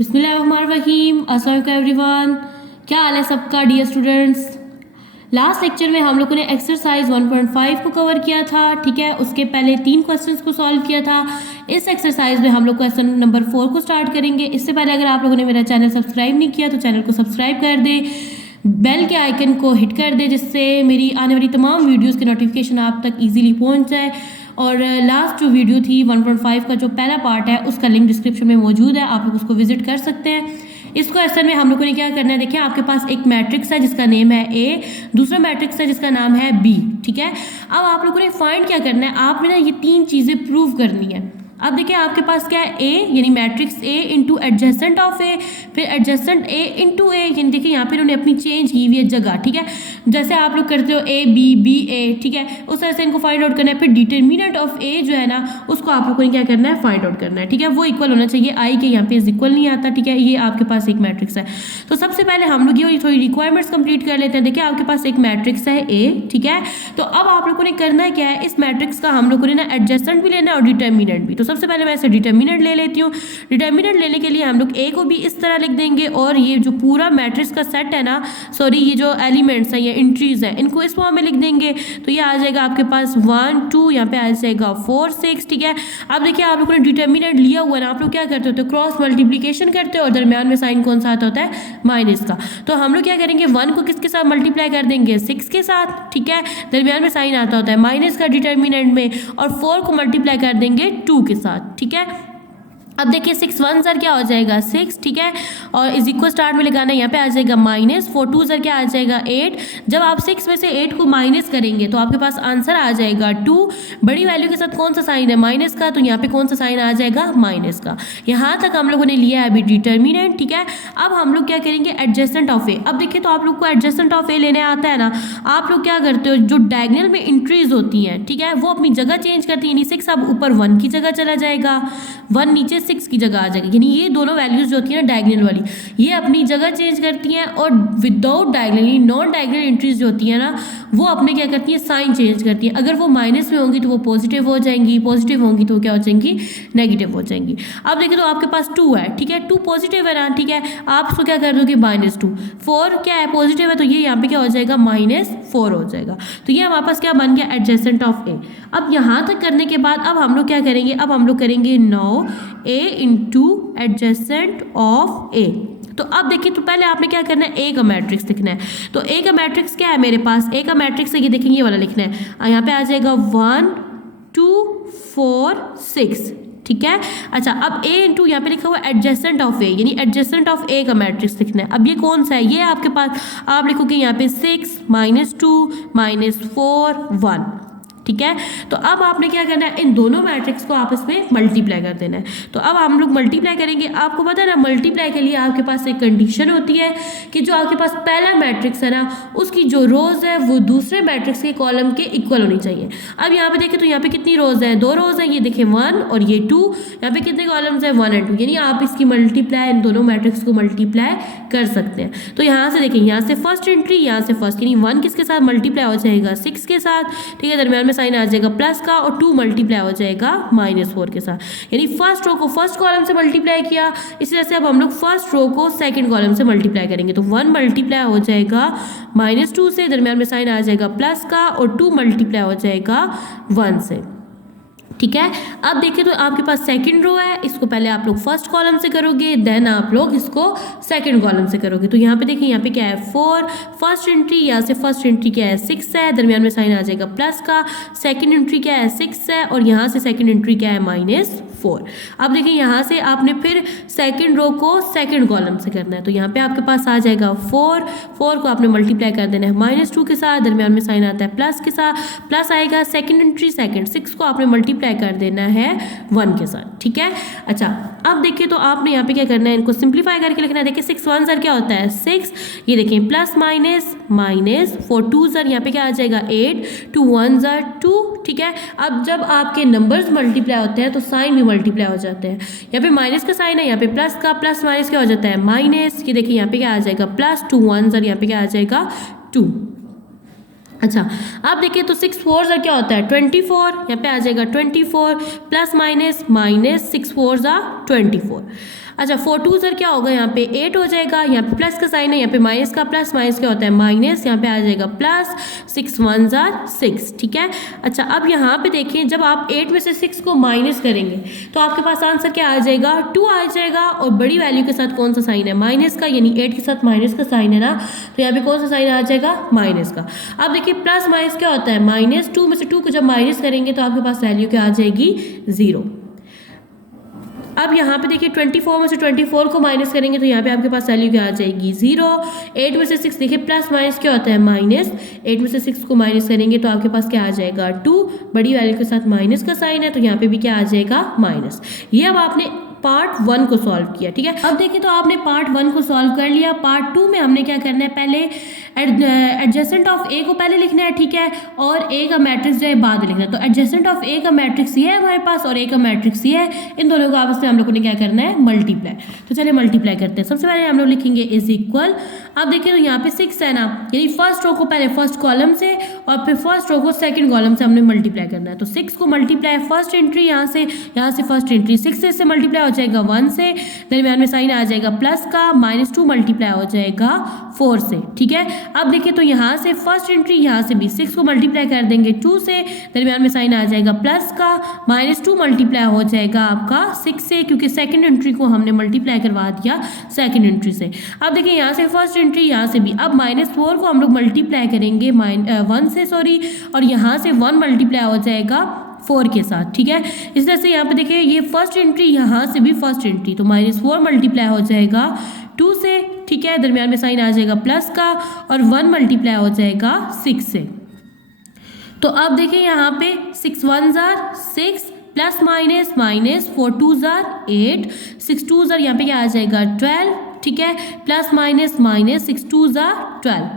बिस्मिल्लाहिर्रहमानिर्रहीम। अस्सलाम वालेकुम एवरीवन, क्या हाल है सबका डियर स्टूडेंट्स। लास्ट लेक्चर में हम लोगों ने एक्सरसाइज 1.5 को कवर किया था, ठीक है। उसके पहले 3 क्वेश्चंस को सॉल्व किया था। इस एक्सरसाइज में हम लोग क्वेश्चन नंबर 4 को स्टार्ट करेंगे। इससे पहले अगर आप लोगों ने मेरा चैनल सब्सक्राइब नहीं किया तो चैनल को सब्सक्राइब कर दे, बेल के आइकन को हिट कर दे, जिससे मेरी आने वाली तमाम वीडियोज़ की नोटिफिकेशन आप तक ईजिली पहुँच जाए। और लास्ट जो वीडियो थी 1.5 का जो पहला पार्ट है उसका लिंक डिस्क्रिप्शन में मौजूद है, आप लोग उसको विजिट कर सकते हैं। इस क्वेश्चन में हम लोगों ने क्या करना है, देखिए आपके पास एक मैट्रिक्स है जिसका नेम है ए, दूसरा मैट्रिक्स है जिसका नाम है बी, ठीक है। अब आप लोगों ने फाइंड क्या करना है, आपने ना ये 3 चीज़ें प्रूव करनी है। अब देखिए आपके पास क्या है, ए यानी matrix A into adjacent of A, फिर एडजेसेंट ए इंटू ए, यानी देखिए यहाँ पे उन्होंने अपनी चेंज की हुई है जगह, ठीक है। जैसे आप लोग करते हो ए बी बी ए, ठीक है, उस तरह से इनको फाइंड आउट करना है। फिर डिटरमिनेंट ऑफ ए जो है ना उसको आप लोगों ने क्या करना है, फाइंड आउट करना है, ठीक है। वो इक्वल होना चाहिए आई के, यहाँ पे इज इक्वल नहीं आता, ठीक है। ये आपके पास एक मैट्रिक्स है। तो सबसे पहले हम लोग ये थोड़ी रिक्वायरमेंट्स कंप्लीट कर लेते हैं। देखिए आपके पास एक मैट्रिक्स है ए, ठीक है। तो अब आप लोगों ने करना है क्या है, इस मैट्रिक्स का हम लोगों ने ना एडजेसेंट भी लेना है और डिटरमिनेंट भी। तो सबसे पहले मैं ऐसे डिटरमिनेंट ले लेती हूँ। डिटरमिनेंट लेने के लिए हम लोग ए को भी इस तरह लिख देंगे और ये जो पूरा मैट्रिक्स का सेट है ना, सॉरी ये जो एलिमेंट्स हैं, ये एंट्रीज हैं, इनको इस फॉर्म में लिख देंगे। तो ये आ जाएगा आपके पास 1 2, यहाँ पे आ जाएगा 4 6, ठीक है। अब देखिए आप लोगों ने डिटरमिनेंट लिया हुआ ना, आप लोग क्या करते होते हो, क्रॉस मल्टीप्लीकेशन करते हो और दरमियान में साइन कौन सा आता होता है, माइनस का। तो हम लोग क्या करेंगे, 1 को किसके साथ मल्टीप्लाई कर देंगे, 6 के साथ, ठीक है। दरमियान में साइन आता होता है माइनस का डिटरमिनेंट में, और 4 को मल्टीप्लाई कर देंगे 2 के साथ, ठीक है। अब देखिए 6 1 सर क्या हो जाएगा 6, ठीक है। और इज इक्वल स्टार्ट में लगाना है, यहाँ पे आ जाएगा माइनस, 4 2 सर क्या आ जाएगा 8। जब आप 6 में से 8 को माइनस करेंगे तो आपके पास आंसर आ जाएगा 2। बड़ी वैल्यू के साथ कौन सा साइन है, माइनस का, तो यहाँ पे कौन सा साइन आ जाएगा, माइनस का। यहाँ तक हम लोगों ने लिया है अभी डिटरमिनेंट, ठीक है। अब हम लोग क्या करेंगे, एडजेसेंट ऑफ ए। अब देखिए तो आप लोग को एडजेसेंट ऑफ ए लेने आता है ना, आप लोग क्या करते हो, जो डायगोनल में इंट्रीज होती हैं, ठीक है, वो अपनी जगह चेंज करती है। यानी 6 अब ऊपर 1 की जगह चला जाएगा, 1 नीचे 6 की जगह आ जाएगी। यानी ये दोनों वैल्यूज जो होती है ना डायगोनल वाली, ये अपनी जगह चेंज करती हैं, और विदाउट डायगोनल यानी नॉन डायगोनल एंट्रीज जो होती है ना, वो अपने क्या करती है, साइन चेंज करती है। अगर वो माइनस में होंगी तो वो पॉजिटिव हो जाएंगी, पॉजिटिव होंगी तो क्या हो जाएंगी, नेगेटिव हो जाएंगी। अब देखिए तो आपके पास 2 है, ठीक है, 2 पॉजिटिव है ना, ठीक है। आप उसको क्या कर दोगे, -2। 4 क्या है, पॉजिटिव है, तो ये यहाँ पे क्या हो जाएगा, -4 हो जाएगा। तो ये हमारे पास क्या बन गया, एडजेसेंट ऑफ ए। अब यहाँ तक करने के बाद अब हम लोग क्या करेंगे, अब हम लोग करेंगे now A into adjacent of A. तो अब देखिए तो पहले आपने क्या करना है, ए का मैट्रिक्स लिखना है। तो ए का मैट्रिक्स क्या है मेरे पास, ए का मैट्रिक्स है ये, देखेंगे ये वाला लिखना है। यहाँ पे आ जाएगा 1 2 4 6, ठीक है। अच्छा अब ए इंटू यहाँ पे लिखा हुआ एडजेसेंट ऑफ ए, यानी एडजेसेंट ऑफ ए का मैट्रिक्स लिखना है। अब ये कौन सा है, ये आपके पास, आप लिखोगे यहाँ पे 6 -2 -4 1, ठीक है। तो अब आपने क्या करना है, इन दोनों मैट्रिक्स को आपस में मल्टीप्लाई कर देना है। तो अब हम लोग मल्टीप्लाई करेंगे। आपको पता है ना, मल्टीप्लाई के लिए आपके पास एक कंडीशन होती है कि जो आपके पास पहला मैट्रिक्स है ना, उसकी जो रोज है वो दूसरे मैट्रिक्स के कॉलम के इक्वल होनी चाहिए। अब यहाँ पे देखें तो यहाँ पे कितनी रोज है, 2 रोज है, ये देखें 1 और ये 2। यहाँ पे कितने कॉलम्स है, 1 और 2, यानी आप इसकी मल्टीप्लाई, इन दोनों मैट्रिक्स को मल्टीप्लाई कर सकते हैं। तो यहाँ से देखें, यहाँ से फर्स्ट एंट्री, यहाँ से फर्स्ट, यानी 1 किसके साथ मल्टीप्लाई हो जाएगा, 6 के साथ, ठीक है। दरमियान में साइन आ जाएगा प्लस का, और 2 मल्टीप्लाई हो जाएगा -4 के साथ। यानी फर्स्ट रो को फर्स्ट कॉलम से मल्टीप्लाई किया, इसी तरह से अब हम लोग फर्स्ट रो को सेकंड कॉलम से मल्टीप्लाई करेंगे। तो 1 मल्टीप्लाई हो जाएगा -2 से, दरमियान में साइन आ जाएगा प्लस का, और 2 मल्टीप्लाई हो जाएगा 1 से, ठीक है। अब देखिए तो आपके पास सेकंड रो है, इसको पहले आप लोग फर्स्ट कॉलम से करोगे, देन आप लोग इसको सेकंड कॉलम से करोगे। तो यहाँ पे देखिए, यहाँ पे क्या है 4, फर्स्ट एंट्री, यहाँ से फर्स्ट एंट्री क्या है 6 है, दरमियान में साइन आ जाएगा प्लस का, सेकंड एंट्री क्या है 6 है, और यहाँ से सेकंड एंट्री क्या है -4। अब देखिए यहाँ से आपने फिर सेकंड रो को सेकंड कॉलम से करना है। तो यहाँ पे आपके पास आ जाएगा 4 को आपने मल्टीप्लाई कर देना है -2 के साथ, दरमियान में साइन आता है प्लस के साथ, प्लस आएगा सेकंड एंट्री सेकंड, 6 को आपने मल्टीप्लाई कर देना है 1 के साथ, ठीक है। अच्छा अब देखिए तो आपने यहाँ पे क्या करना है, इनको सिंप्लीफाई करके लिखना है। देखिए 6 1 सर क्या होता है 6, ये देखिए प्लस माइनस माइनस, 4 2 सर यहाँ पे क्या आ जाएगा 8, 2 1 सर 2, ठीक है। अब जब आपके नंबर्स मल्टीप्लाई होते हैं तो साइन भी मल्टीप्लाई हो जाते हैं। यहाँ पे माइनस का साइन है, यहाँ पे प्लस का, प्लस माइनस क्या हो जाता है माइनस। ये देखिए यहाँ पे क्या आ जाएगा प्लस, 2 1 सर यहाँ पे क्या आ जाएगा 2। अच्छा अब देखिए तो 6 4 ज़ा क्या होता है 24, यहाँ पे आ जाएगा 24 प्लस माइनस माइनस 6 4 ज़ा 24। अच्छा 4 2 सर क्या होगा, यहाँ पे 8 हो जाएगा, यहाँ पे प्लस का साइन है, यहाँ पे माइनस का प्लस, माइनस क्या होता है माइनस, यहाँ पे आ जाएगा प्लस, 6 1 6, ठीक है। अच्छा अब यहाँ पे देखिए जब आप 8 में से 6 को माइनस करेंगे तो आपके पास आंसर क्या आ जाएगा 2 आ जाएगा, और बड़ी वैल्यू के साथ कौन सा साइन है माइनस का, यानी 8 के साथ माइनस का साइन है ना, तो यहाँ पे कौन सा साइन आ जाएगा माइनस का। अब देखिए प्लस माइनस क्या होता है माइनस, 2 में से 2 को जब माइनस करेंगे तो आपके पास वैल्यू क्या आ जाएगी 0। अब यहाँ पे देखिए 24 में से 24 को माइनस करेंगे तो यहाँ पे आपके पास वैल्यू क्या आ जाएगी 0। 8 में से 6 देखिए प्लस माइनस क्या होता है माइनस, 8 में से 6 को माइनस करेंगे तो आपके पास क्या आ जाएगा 2, बड़ी वैल्यू के साथ माइनस का साइन है तो यहाँ पे भी क्या आ जाएगा माइनस। ये अब आपने पार्ट 1 को सॉल्व किया, ठीक है। अब देखिए तो आपने पार्ट 1 को सॉल्व कर लिया। पार्ट 2 में हमने क्या करना है, पहले एडजेसेंट ऑफ ए को पहले लिखना है, ठीक है, और ए का मैट्रिक्स जो है बाद में लिखना है। तो एडजेसेंट ऑफ ए का मैट्रिक्स ये है हमारे पास और ए का मैट्रिक्स ये है, इन दोनों को आपस में हम लोगों ने क्या करना है मल्टीप्लाई। तो चलिए मल्टीप्लाई करते हैं। सबसे पहले हम लोग लिखेंगे इज इक्वल, अब देखिए तो यहाँ पे 6 है ना, यानी फर्स्ट रो को पहले फर्स्ट कॉलम से और फिर फर्स्ट रो को सेकंड कॉलम से हमने मल्टीप्लाई करना है। तो 6 को मल्टीप्लाई फर्स्ट एंट्री यहाँ से फर्स्ट एंट्री 6 से मल्टीप्लाई हो जाएगा 1 से, दरमियान में साइन आ जाएगा प्लस का, -2 मल्टीप्लाई हो जाएगा 4 से, ठीक है। अब देखिए तो यहाँ से फर्स्ट एंट्री यहाँ से भी 6 को मल्टीप्लाई कर देंगे 2 से, दरमियान में साइन आ जाएगा प्लस का, -2 मल्टीप्लाई हो जाएगा आपका 6 से, क्योंकि सेकंड एंट्री को हमने मल्टीप्लाई करवा दिया सेकंड एंट्री से। अब देखिए यहाँ से फर्स्ट एंट्री यहाँ से भी, अब -4 को हम लोग मल्टीप्लाई करेंगे 1 से सॉरी, और यहाँ से 1 मल्टीप्लाई हो जाएगा 4 के साथ, ठीक है। इस तरह से यहाँ पे देखिए ये फर्स्ट एंट्री यहाँ से भी फर्स्ट एंट्री, तो -4 मल्टीप्लाई हो जाएगा 2 से, ठीक है, दरमियान में साइन आ जाएगा प्लस का, और 1 मल्टीप्लाई हो जाएगा 6 से। तो अब देखिए यहाँ पे 6 1 6 प्लस माइनस माइनस 4 2 8, 6 2 यहाँ पे क्या आ जाएगा 12, ठीक है, प्लस माइनस माइनस 6 2 12,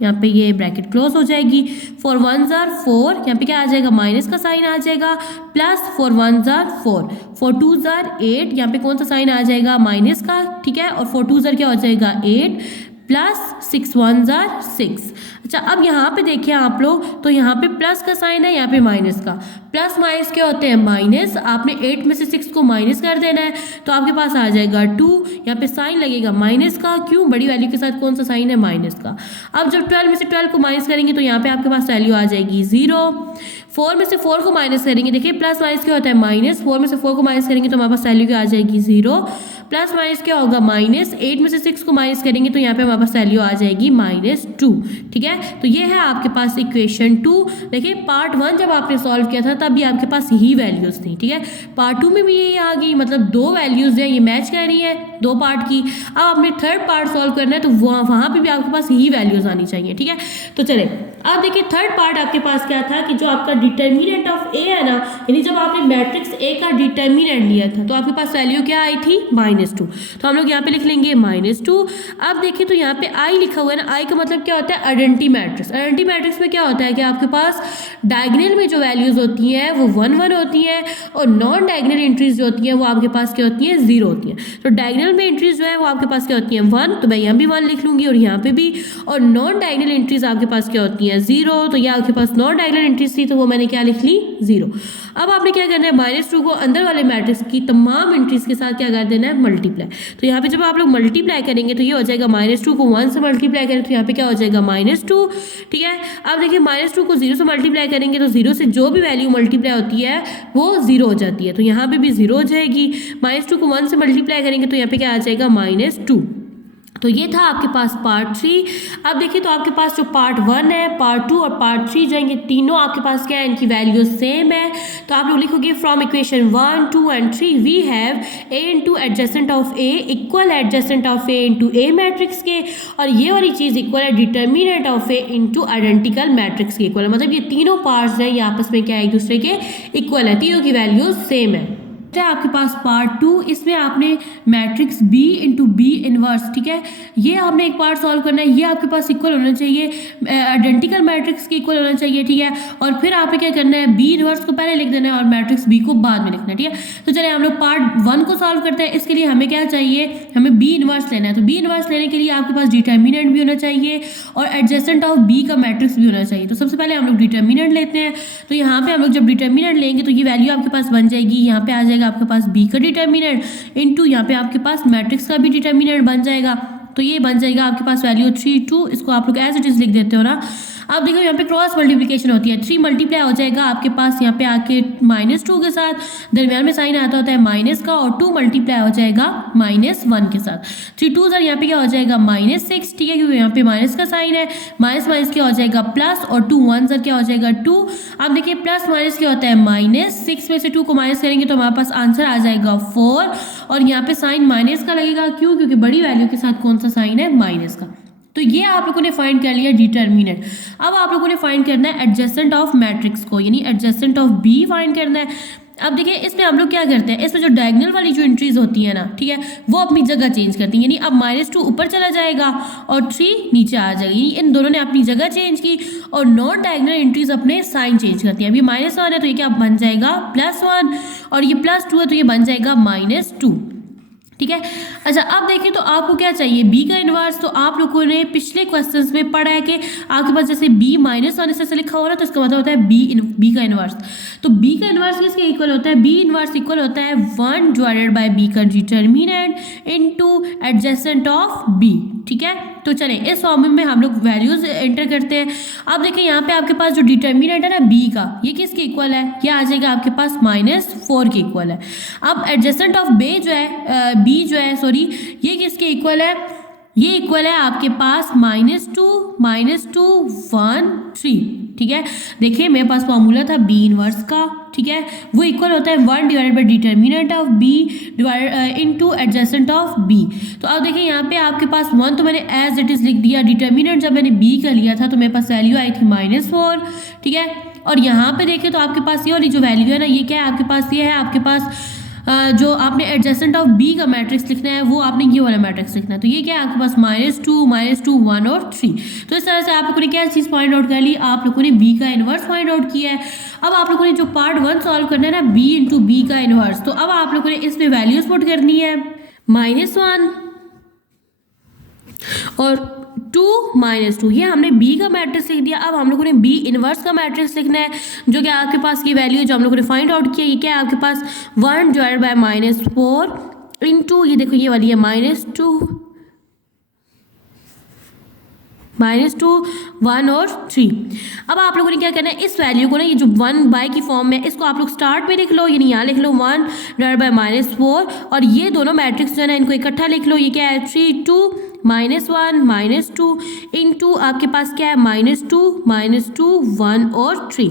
यहाँ पे ये ब्रैकेट क्लोज हो जाएगी। 4 1 4, यहाँ पे क्या आ जाएगा माइनस का साइन आ जाएगा, प्लस 4 1 4, 4 2 8, यहाँ पे कौन सा साइन आ जाएगा माइनस का, ठीक है, और 4 2 क्या हो जाएगा 8, प्लस 6 1 6। अच्छा अब यहाँ पे देखिए आप लोग, तो यहाँ पे प्लस का साइन है, यहाँ पे माइनस का, प्लस माइनस क्या होते हैं माइनस, आपने 8 में से 6 को माइनस कर देना है तो आपके पास आ जाएगा 2, यहाँ पे साइन लगेगा माइनस का, क्यों, बड़ी वैल्यू के साथ कौन सा साइन है माइनस का। अब जब 12 में से 12 को माइनस करेंगे तो यहाँ पे आपके पास वैल्यू आ जाएगी 0। 4 में से 4 को माइनस करेंगे, देखिए प्लस माइनस क्या होता है माइनस, 4 में से 4 को माइनस करेंगे तो हमारे पास वैल्यू क्या आ जाएगी 0, प्लस माइनस क्या होगा माइनस, 8 में से 6 को माइनस करेंगे तो यहाँ पे हमारे पास वैल्यू आ जाएगी -2, ठीक है। तो ये है आपके पास इक्वेशन 2। देखिए पार्ट 1 जब आपने सॉल्व किया था तब भी आपके पास यही वैल्यूज थी, ठीक है, पार्ट 2 में भी यही आ गई, मतलब 2 वैल्यूज हैं ये मैच कर रही है 2 पार्ट की। अब आपने थर्ड पार्ट सॉल्व करना है तो वहाँ पे भी आपके पास यही वैल्यूज आनी चाहिए, ठीक है। तो चले अब देखिए थर्ड पार्ट आपके पास क्या था कि जो आपका डिटर्मिनेंट ऑफ ए है ना, यानी जब आपने मैट्रिक्स ए का डिटर्मिनेंट लिया था तो आपके पास वैल्यू क्या आई थी -2, तो हम लोग यहाँ पे लिख लेंगे -2। अब देखिए तो यहाँ पे आई लिखा हुआ है ना, आई का मतलब क्या होता है आइडेंटिटी मैट्रिक्स। आइडेंटिटी मैट्रिक्स में क्या होता है कि आपके पास डायगोनल में जो वैल्यूज होती हैं वो 1 1 होती हैं, और नॉन डायगोनल एंट्रीज जो होती हैं वो आपके पास क्या होती हैं 0 होती हैं। तो डायगोनल में एंट्रीज जो है वो आपके पास क्या होती हैं 1, तो मैं यहाँ भी 1 लिख लूंगी और यहाँ पे भी, और नॉन डायगोनल एंट्रीज आपके पास क्या होती हैं 0, तो यह आपके पास नॉन डायगोनल एंट्रीज थी तो वो मैंने क्या लिख ली 0। अब आपने क्या करना है -2 को अंदर वाले मैट्रिक्स की तमाम एंट्रीज के साथ क्या कर देना है मल्टीप्लाई। तो यहाँ पे जब आप लोग मल्टीप्लाई करेंगे तो ये हो जाएगा -2 को 1 से मल्टीप्लाई करें तो यहाँ पे क्या हो जाएगा -2, ठीक है। अब देखिए -2 को 0 से मल्टीप्लाई करेंगे तो 0 से जो भी वैल्यू मल्टीप्लाई होती है वो 0 हो जाती है, तो यहाँ पे भी 0 हो जाएगी। -2 को 1 से मल्टीप्लाई करेंगे तो यहाँ पे क्या आ जाएगा -2। तो ये था आपके पास पार्ट 3। अब देखिए तो आपके पास जो पार्ट 1 है, पार्ट 2 और पार्ट 3 जाएंगे, तीनों आपके पास क्या है, इनकी वैल्यू सेम है। तो आप लोग लिखोगे from equation 1 2 and 3 we have a into adjacent of a equal adjacent of a into a matrix के, और ये वाली चीज़ इक्वल है determinant of a into identical matrix के इक्वल है। मतलब ये तीनों पार्ट्स हैं ये आपस में क्या है एक दूसरे के इक्वल है, तीनों की वैल्यूज सेम है। आपके पास पार्ट 2, इसमें आपने matrix B into B inverse, ठीक है, ये आपने एक पार्ट सॉल्व करना है, ये आपके पास इक्वल होना चाहिए आइडेंटिकल मैट्रिक्स के इक्वल होना चाहिए, ठीक है। और फिर आपने क्या करना है B इनवर्स को पहले लिख देना है और मैट्रिक्स B को बाद में लिखना है, ठीक है। तो चलिए हम लोग पार्ट 1 को सॉल्व करते हैं। इसके लिए हमें क्या चाहिए, हमें B इनवर्स लेना है। तो B इनवर्स लेने के लिए आपके पास डिटर्मिनेंट भी होना चाहिए और एडजेसेंट ऑफ B का मैट्रिक्स भी होना चाहिए। तो सबसे पहले हम लोग डिटर्मिनेंट लेते हैं। तो यहाँ पे हम लोग जब डिटर्मिनेंट लेंगे तो ये वैल्यू आपके पास बन जाएगी, यहाँ पे आ जाएगा जाएगा आपके पास बी का डिटर्मिनेंट इनटू यहाँ पे आपके पास मैट्रिक्स का भी डिटर्मिनेंट बन जाएगा। तो ये बन जाएगा आपके पास वैल्यू 3 2, इसको आप लोग एज इट इज लिख देते हो ना। अब देखो यहाँ पे क्रॉस मल्टीप्लिकेशन होती है, 3 मल्टीप्लाई हो जाएगा आपके पास यहाँ पे आके -2 के साथ, दरमियान में साइन आता होता है माइनस का, और 2 मल्टीप्लाई हो जाएगा -1 के साथ। 3 2 यहाँ पे क्या हो जाएगा -6, ठीक है, क्योंकि यहाँ पे माइनस का साइन है, माइनस माइनस क्या हो जाएगा प्लस, और 2 1 क्या हो जाएगा 2। अब देखिए प्लस माइनस क्या होता है माइनस, 6 में से 2 को माइनस करेंगे तो हमारे पास आंसर आ जाएगा 4, और यहाँ पे साइन माइनस का लगेगा, क्यों, क्योंकि बड़ी वैल्यू के साथ कौन सा साइन है माइनस का। तो ये आप लोगों ने फाइंड कर लिया डिटर्मिनेंट। अब आप लोगों ने फाइंड करना है एडजेसेंट ऑफ मैट्रिक्स को, यानी एडजेसेंट ऑफ बी फाइंड करना है। अब देखिए इसमें हम लोग क्या करते हैं, इसमें जो डायगोनल वाली जो एंट्रीज होती है ना, ठीक है, वो अपनी जगह चेंज करती हैं, यानी अब -2 ऊपर चला जाएगा और 3 नीचे आ जाएगा, यानी इन दोनों ने अपनी जगह चेंज की, और नॉन डायगोनल एंट्रीज अपने साइन चेंज करती हैं। अब ये -1 है तो ये क्या बन जाएगा +1, और ये +2 है तो ये बन जाएगा -2, ठीक है। अच्छा अब देखिए तो आपको क्या चाहिए, बी का इन्वर्स। तो आप लोगों ने पिछले क्वेश्चंस में पढ़ा है कि आपके पास जैसे b -1 से लिखा हो रहा है तो इसका मतलब होता है बी का इन्वर्स। तो b का इन्वर्स किसके इक्वल होता है, b इन्वर्स इक्वल होता है 1 डिवाइडेड बाय b का determinant into adjacent of b, ठीक है। तो चले इस फॉर्मूले में हम लोग वैल्यूज एंटर करते हैं। अब देखिए यहाँ पे आपके पास जो डिटर्मिनेंट है ना b का, ये किसके इक्वल है, ये आ जाएगा आपके पास -4 के इक्वल है। अब एडजेसेंट ऑफ b जो है ये किसके इक्वल है, ये इक्वल है आपके पास -2 1 3, ठीक है। देखिए मेरे पास फॉर्मूला था बी इनवर्स का, ठीक है, वो इक्वल होता है 1 divided by determinant of B into adjacent of B. तो अब देखिए यहाँ पे आपके पास 1 तो मैंने एज इट इज लिख दिया, डिटर्मिनेंट जब मैंने बी का लिया था तो मेरे पास वैल्यू आई थी -4, ठीक है। और यहाँ पे देखिए तो आपके पास ये वाली जो वैल्यू है ना, ये क्या है आपके पास, ये है आपके पास जो आपने एडजेसेंट ऑफ बी का मैट्रिक्स लिखना है, वो आपने ये वाला मैट्रिक्स लिखना है। तो ये क्या है आपके पास -2 1 और 3। तो इस तरह से आप लोगों ने क्या चीज़ फाइंड आउट कर ली, आप लोगों ने बी का इन्वर्स फाइंड आउट किया है। अब आप लोगों ने जो पार्ट 1 सॉल्व करना है ना, बी इंटू बी का इन्वर्स, तो अब आप लोगों ने इसमें वैल्यूज पुट करनी है, -1 और 2 -2, ये हमने b का मैट्रिक्स लिख दिया। अब हम लोगों ने b इनवर्स का मैट्रिक्स लिखना है, जो कि आपके पास की वैल्यू जो हम लोगों ने फाइंड आउट किया, ये क्या है आपके पास 1 डिवाइडेड बाय -4 इनटू, ये देखो ये वाली है -2 1 और 3। अब आप लोगों ने क्या करना है, इस वैल्यू को ना, ये जो 1 की फॉर्म में, इसको आप लोग स्टार्ट में लिख लो, यानी यहाँ लिख लो 1 डिवाइडेड बाय -4, और ये दोनों मैट्रिक्स जो है ना इनको इकट्ठा लिख लो, ये क्या है 3 2 -1 -2 इनटू आपके पास क्या है -2 1 और 3।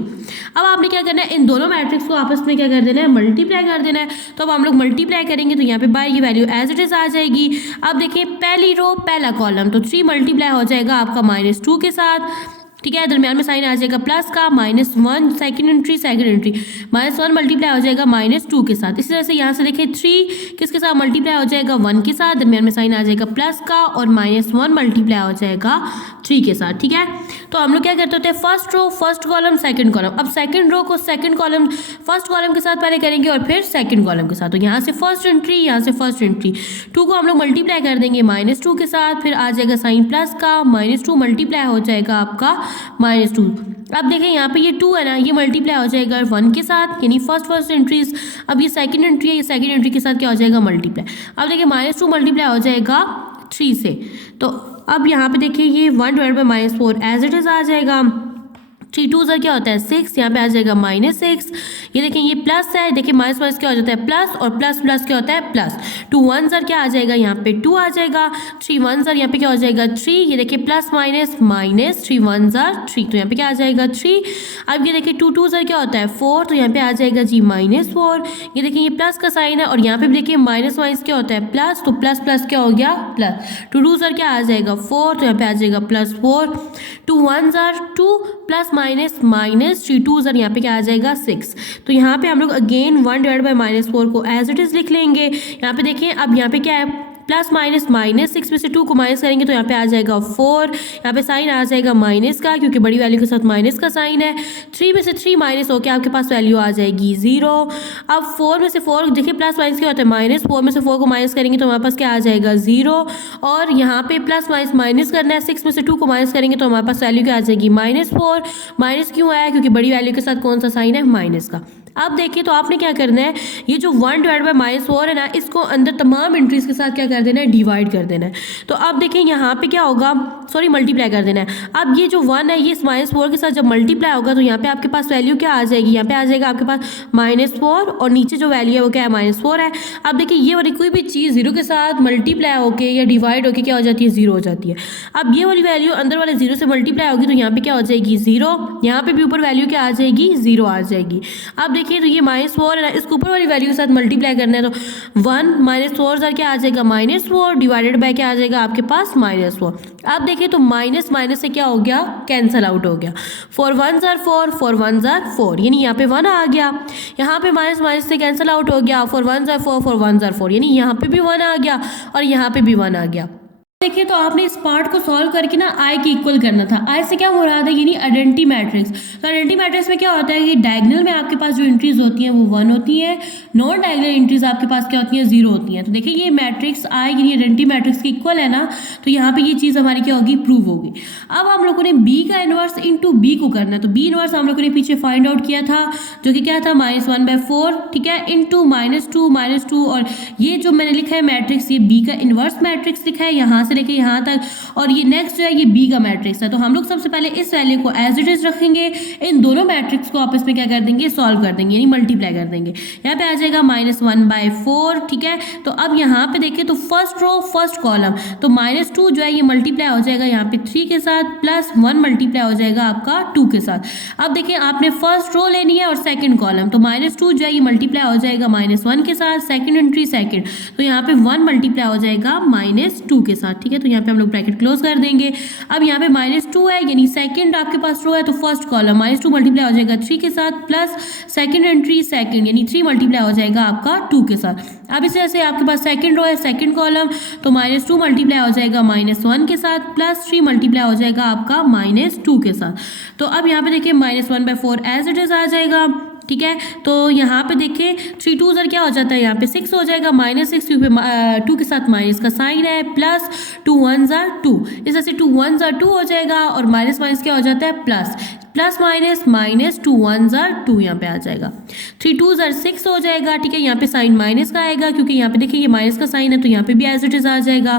अब आपने क्या करना है, इन दोनों मैट्रिक्स को आपस में क्या कर देना है, मल्टीप्लाई कर देना है। तो अब हम लोग मल्टीप्लाई करेंगे तो यहाँ पे बाय की वैल्यू एज इट इज आ जाएगी। अब देखिए पहली रो पहला कॉलम, तो 3 मल्टीप्लाई हो जाएगा आपका -2 के साथ, ठीक है, दरमियान में साइन आ जाएगा प्लस का, -1 सेकंड एंट्री -1 मल्टीप्लाई हो जाएगा -2 के साथ। इसी तरह से यहाँ से देखिए 3 किसके साथ मल्टीप्लाई हो जाएगा 1 के साथ, दरमियान में साइन आ जाएगा प्लस का, और -1 मल्टीप्लाई हो जाएगा 3 के साथ, ठीक है। तो हम लोग क्या करते होते हैं, first row first column second column. अब सेकंड रो को सेकंड कॉलम फर्स्ट कॉलम के साथ पहले करेंगे और फिर सेकंड कॉलम के साथ। तो यहाँ से फर्स्ट एंट्री, यहाँ से फर्स्ट एंट्री 2 को हम लोग मल्टीप्लाई कर देंगे -2 के साथ, फिर आ जाएगा साइन प्लस का, -2 मल्टीप्लाई हो जाएगा आपका -2। अब देखें यहाँ पे ये 2 है ना, ये मल्टीप्लाई हो जाएगा 1 के साथ, यानी फर्स्ट एंट्रीज। अब ये सेकंड एंट्री है, ये सेकंड एंट्री के साथ क्या हो जाएगा मल्टीप्लाई। अब देखिए -2 मल्टीप्लाई हो जाएगा 3 से, तो अब यहाँ पे देखिए ये 1 divided by -4 as it is आ जाएगा। 3 2 क्या होता है 6, यहाँ पे आ जाएगा -6। ये देखें ये प्लस है, देखिए माइनस माइनस क्या हो जाता है प्लस, और प्लस प्लस क्या होता है प्लस। 2 1 क्या आ जाएगा यहाँ पे 2 आ जाएगा, 3 1 यहाँ पे क्या हो जाएगा 3। ये देखिए प्लस माइनस माइनस, 3 1 3, तो यहाँ पे क्या आ जाएगा 3। अब ये देखिए 2 2 क्या होता है 4, तो यहाँ पे आ जाएगा जी -4। ये देखिए ये प्लस का साइन है, और यहाँ पे भी देखिए माइनस माइनस क्या होता है प्लस, तो प्लस प्लस क्या हो गया प्लस। 2 2 क्या आ जाएगा 4, तो यहाँ पे आ जाएगा +4। 2 1 2 प्लस माइनस माइनस, 3 2 यहाँ पे क्या आ जाएगा 6। तो यहाँ पे हम लोग अगेन 1 डिवाइडेड बाय -4 को एज इट इज लिख लेंगे। यहाँ पे देखिए अब यहाँ पे क्या है प्लस माइनस माइनस, 6 में से 2 को माइनस करेंगे तो यहाँ पे आ जाएगा 4। यहाँ पे साइन आ जाएगा माइनस का, क्योंकि बड़ी वैल्यू के साथ माइनस का साइन है। 3 में से 3 माइनस होकर आपके पास वैल्यू आ जाएगी 0। अब 4 में से 4 देखिए प्लस माइनस क्या होता है माइनस, 4 में से 4 को माइनस करेंगे तो हमारे पास क्या आ जाएगा 0। और यहाँ पे प्लस माइनस माइनस करना है, 6 में से 2 को माइनस करेंगे तो हमारे पास वैल्यू क्या आ जाएगी -4। माइनस क्यों आया, क्योंकि बड़ी वैल्यू के साथ कौन सा साइन है माइनस का। अब देखिए तो आपने क्या करना है, ये जो 1 डिवाइड बाई -4 है ना, इसको अंदर तमाम एंट्रीज के साथ क्या कर देना है, डिवाइड कर देना है। तो अब देखिए यहाँ पे क्या होगा, सॉरी मल्टीप्लाई कर देना है। अब ये जो 1 है ये इस -4 के साथ जब मल्टीप्लाई होगा तो यहाँ पे आपके पास वैल्यू क्या आ जाएगी, यहाँ पे आ जाएगा आपके पास -4 और नीचे जो वैल्यू है वो क्या है, -4 है। अब देखिए ये वाली कोई भी चीज़ 0 के साथ मल्टीप्लाई होके या डिवाइड होके क्या हो जाती है, 0 हो जाती है। अब ये वाली वैल्यू अंदर वाले 0 से मल्टीप्लाई होगी तो यहाँ पे क्या हो जाएगी, 0। यहाँ पे भी ऊपर वैल्यू क्या आ जाएगी, 0 आ जाएगी। अब देखिए तो ये -4 है ना, इसको ऊपर वाली वैल्यू के साथ मल्टीप्लाई करना है तो 1 -4 क्या आ जाएगा, -4 डिवाइडेड बाय क्या आ जाएगा आपके पास, -4। अब देखिए तो माइनस माइनस से क्या हो गया, कैंसिल आउट हो गया। 4 1s are 4, 4 1s are 4, यानी यहाँ पे 1 आ गया। यहाँ पे माइनस माइनस से कैंसिल आउट हो गया, 4 1s are 4, 4 1s are 4, यानी यहाँ पे भी 1 आ गया और यहाँ पे भी 1 आ गया। देखिए तो आपने इस पार्ट को सॉल्व करके ना आई की इक्वल करना था। आई से क्या मुराद है, यानी आइडेंटिटी मैट्रिक्स। तो आइडेंटिटी मैट्रिक्स में क्या होता है कि डायगोनल में आपके पास जो एंट्रीज होती हैं वो 1 होती हैं, नॉन डायगोनल एंट्रीज आपके पास क्या होती हैं, 0 होती हैं। तो देखिए ये मैट्रिक्स आई यानी आइडेंटिटी मैट्रिक्स की इक्वल है ना, तो यहाँ पे ये चीज़ हमारी क्या होगी, प्रूव होगी। अब हम लोगों ने बी का इनवर्स इंटू बी को करना है। तो बी इनवर्स हम लोगों ने पीछे फाइंड आउट किया था, जो कि क्या था, -1/4, ठीक है, इंटू -2 और ये जो मैंने लिखा है मैट्रिक्स, ये बी का इनवर्स मैट्रिक्स लिखा है यहाँ से लेके यहाँ तक। और ये नेक्स्ट जो है ये बी का मैट्रिक्स है। तो हम लोग सबसे पहले इस वैल्यू को एज इट इज रखेंगे, इन दोनों मैट्रिक्स को आपस में क्या कर देंगे, सॉल्व कर देंगे, यानी मल्टीप्लाई कर देंगे। यहाँ पे आ जाएगा -1/4, ठीक है। तो अब यहाँ पे देखिए तो फर्स्ट रो फर्स्ट कॉलम, तो -2 जो है ये मल्टीप्लाई हो जाएगा यहाँ पे 3 के साथ, +1 मल्टीप्लाई हो जाएगा आपका 2 के साथ। अब देखिए आपने फर्स्ट रो लेनी है और सेकंड कॉलम, तो -2 जो है ये मल्टीप्लाई हो जाएगा -1 के साथ, सेकंड एंट्री सेकंड, तो यहाँ पे 1 मल्टीप्लाई हो जाएगा -2 के साथ, ठीक है। तो यहाँ पे हम लोग ब्रैकेट क्लोज कर देंगे। अब यहाँ पे -2 है यानी सेकंड आपके पास रो है, तो फर्स्ट कॉलम -2 मल्टीप्लाई हो जाएगा 3 के साथ, प्लस सेकंड एंट्री सेकंड यानी 3 मल्टीप्लाई हो जाएगा आपका 2 के साथ। अब इसे ऐसे आपके पास सेकंड रो है सेकंड कॉलम, तो -2 मल्टीप्लाई हो जाएगा -1 के साथ, प्लस 3 मल्टीप्लाई हो जाएगा आपका -2 के साथ। तो अब यहाँ पे देखिए -1/4 एज इट इज आ जाएगा, ठीक है। तो यहाँ पे देखिए 3 2s क्या हो जाता है, यहाँ पे 6 हो जाएगा, -6 क्योंकि 2 के साथ माइनस का साइन है, प्लस 2 1s are 2, इस तरह से 2 1s are 2 हो जाएगा और माइनस माइनस क्या हो जाता है, plus plus minus 2 1s are 2 यहाँ पे आ जाएगा। 3 2s are 6 हो जाएगा, ठीक है। यहाँ पे साइन माइनस का आएगा क्योंकि यहाँ पे देखिए ये माइनस का साइन है, तो यहाँ पे भी एज इट इज आ जाएगा,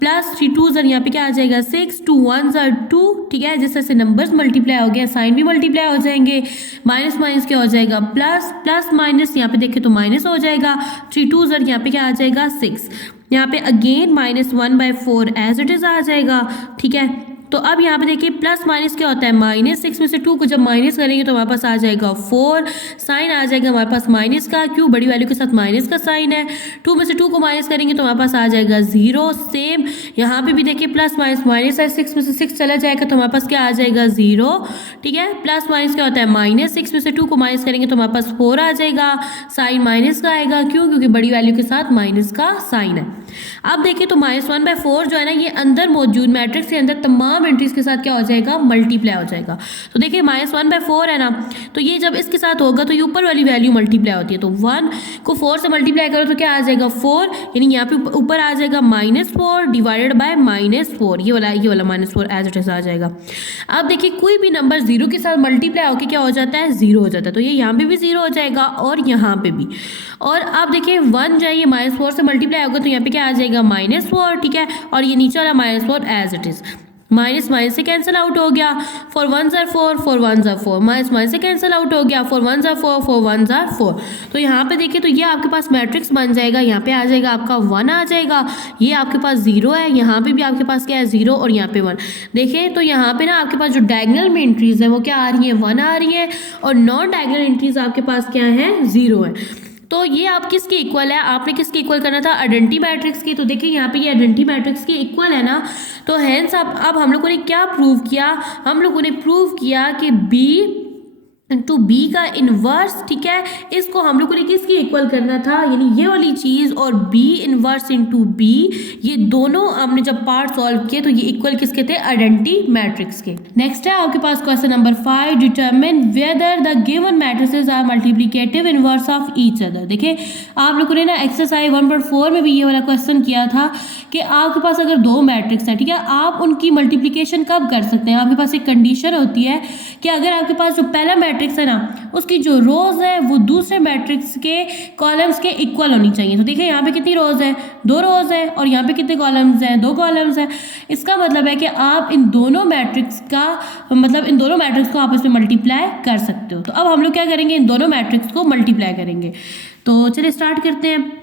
प्लस 3 2s are यहाँ पे क्या आ जाएगा 6, 2 1s are 2, ठीक है। जिस तरह से नंबर्स मल्टीप्लाई हो गए साइन भी मल्टीप्लाई हो जाएंगे, माइनस माइनस क्या हो जाएगा, प्लस प्लस माइनस यहाँ पे देखें तो माइनस हो जाएगा, 3 2s are यहाँ पे क्या आ जाएगा 6, यहाँ पे अगेन -1/4 एज इट इज आ जाएगा, ठीक है। तो अब यहाँ पे देखिए प्लस माइनस क्या होता है, -6 में से 2 को जब माइनस करेंगे तो हमारे पास आ जाएगा 4, साइन आ जाएगा हमारे पास माइनस का, क्यों, बड़ी वैल्यू के साथ माइनस का साइन है। 2 में से 2 को माइनस करेंगे तो हमारे पास आ जाएगा 0, सेम यहाँ पे भी देखिए प्लस माइनस माइनस है, 6 में से 6 चला जाएगा तो हमारे पास क्या आ जाएगा 0, ठीक है। प्लस माइनस क्या होता है, -6 में से 2 को माइनस करेंगे तो हमारे पास 4 आ जाएगा, साइन माइनस का आएगा, क्यों, क्योंकि बड़ी वैल्यू के साथ माइनस का साइन है। अब देखिए तो -1/4 जो है ना, ये अंदर मौजूद मैट्रिक्स के अंदर तमाम एंट्रीज के साथ क्या हो जाएगा, मल्टीप्लाई हो जाएगा। तो देखिए -1/4 है ना, तो ये जब इसके साथ होगा तो ये ऊपर वाली वैल्यू मल्टीप्लाई होती है, तो 1 को 4 से मल्टीप्लाई करो तो क्या आ जाएगा 4, यानी यहाँ पे ऊपर आ जाएगा -4 डिवाइडेड बाय -4, ये वाला -4 एज इट इज आ जाएगा। अब देखिए कोई भी नंबर 0 के साथ मल्टीप्लाई होकर क्या हो जाता है, 0 हो जाता है, तो ये यहाँ पे भी 0 हो जाएगा और यहाँ पे भी। और अब देखिए 1 जो है ये -4 से मल्टीप्लाई होगा तो यहाँ पे क्या आ जाएगा -4, ठीक है। और ये नीचे वाला -4 as it is, minus minus से कैंसिल आउट हो गया, 4 1s are 4, 4 1s are 4, minus minus से कैंसिल आउट हो गया, 4 1s are 4, 4 1s are 4। तो यहाँ पे देखिए तो ये आपके पास मैट्रिक्स बन जाएगा, यहाँ पे आ जाएगा आपका 1 आ जाएगा, ये आपके पास 0 है, यहाँ पे भी आपके पास क्या है 0 और यहाँ पे 1। देखिए तो यहाँ पे ना आपके पास जो डायगोनल में एंट्रीज है वो क्या आ रही है, 1 आ रही है, और नॉन डायगोनल एंट्रीज आपके पास क्या है, 0 है। तो ये आप किसके इक्वल है, आपने किसके इक्वल करना था, आइडेंटिटी मैट्रिक्स की। तो देखिए यहाँ पे ये आइडेंटिटी मैट्रिक्स के इक्वल है ना, तो हेंस अब हम लोगों ने क्या प्रूव किया, हम लोगों ने प्रूव किया कि बी टू बी का इन्वर्स, ठीक है, इसको हम लोगों ने किसकी इक्वल करना था, यानी ये वाली चीज़ और बी इन्वर्स इनटू बी, ये दोनों हमने जब पार्ट सॉल्व किए तो ये इक्वल किसके थे, आइडेंटिटी मैट्रिक्स के। नेक्स्ट है आपके पास question number 5, determine whether the given matrices are multiplicative inverse of each other. देखिए आप लोगों ने ना एक्सरसाइज 1.4 में भी ये वाला क्वेश्चन किया था कि आपके पास अगर दो मैट्रिक्स है, ठीक है, आप उनकी मल्टीप्लिकेशन कब कर सकते हैं। आपके पास एक कंडीशन होती है कि अगर आपके पास जो पहला मैट्रिक्स है ना, उसकी जो रोज है वो दूसरे मैट्रिक्स के कॉलम्स के इक्वल होनी चाहिए। तो देखिए यहाँ पे कितनी रोज है, 2 रोज है, और यहाँ पे कितने कॉलम्स हैं, 2 कॉलम्स हैं। इसका मतलब है कि आप इन दोनों मैट्रिक्स को आपस में मल्टीप्लाई कर सकते हो। तो अब हम लोग क्या करेंगे, इन दोनों मैट्रिक्स को मल्टीप्लाई करेंगे। तो चलिए स्टार्ट करते हैं।